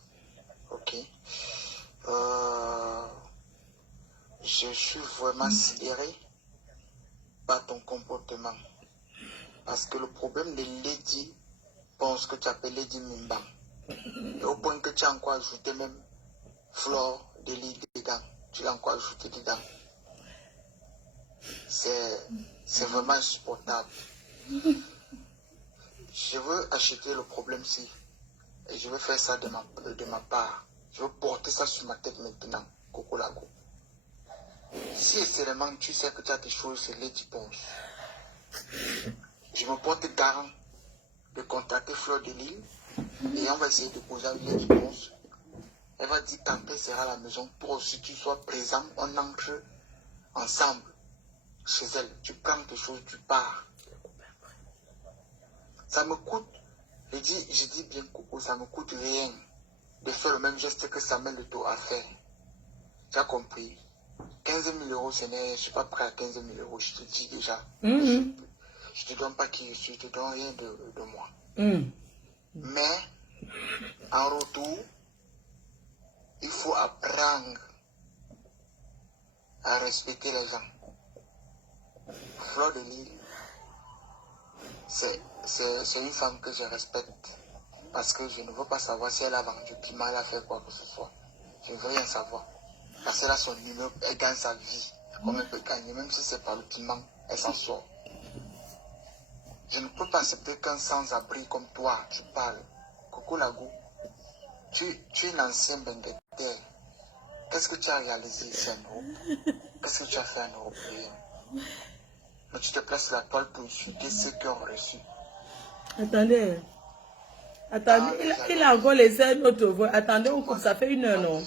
Ok. Je suis vraiment sidéré par ton comportement. Parce que le problème de Lady, pense que tu appelles Lady Mimba. Et au point que tu as encore ajouté même Flore de Lis dedans. Tu l'as encore ajouté dedans. C'est vraiment insupportable. Je veux acheter le problème-ci. Et je veux faire ça de ma part. Je veux porter ça sur ma tête maintenant, Coco Lago. Si seulement tu sais que tu as des choses, c'est Lady Ponce. Je me porte garant de contacter Fleur de Lis et on va essayer de poser avec Lady Ponce. Elle va dire quand elle sera à la maison pour aussi tu sois présent, on entre ensemble chez elle. Tu prends tes choses, tu pars. Ça me coûte, je dis bien Coco, ça me coûte rien. de faire le même geste que Samuel Eto'o a fait. Tu as compris? 15 000 euros, je ne suis pas prêt à 15 000 euros, je te dis déjà. Je ne te donne pas qui je suis, je te donne rien de moi. Mais, en retour, il faut apprendre à respecter les gens. Fleur de Lys, c'est une femme que je respecte. Parce que je ne veux pas savoir si elle a vendu piment, elle a fait quoi que ce soit. Je ne veux rien savoir. Parce qu'elle a son numéro, elle gagne sa vie. Comme elle peut gagner, même si c'est par le piment, elle s'en sort. Je ne peux pas accepter qu'un sans-abri comme toi, tu parles. Coco Lagou, tu es une ancienne benedictaire. Qu'est-ce que tu as réalisé ici en Europe? Qu'est-ce que tu as fait en Europe? Mais tu te places la toile pour insulter ceux qui ont reçu. Attendez. Attendez, il a encore laissé notre voix. Attendez, on coupe, ça fait 1 heure, non?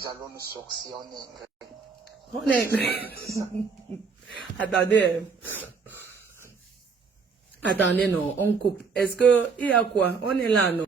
On est Attendez. Attendez, non, on coupe. Est-ce que il y a quoi? On est là, non?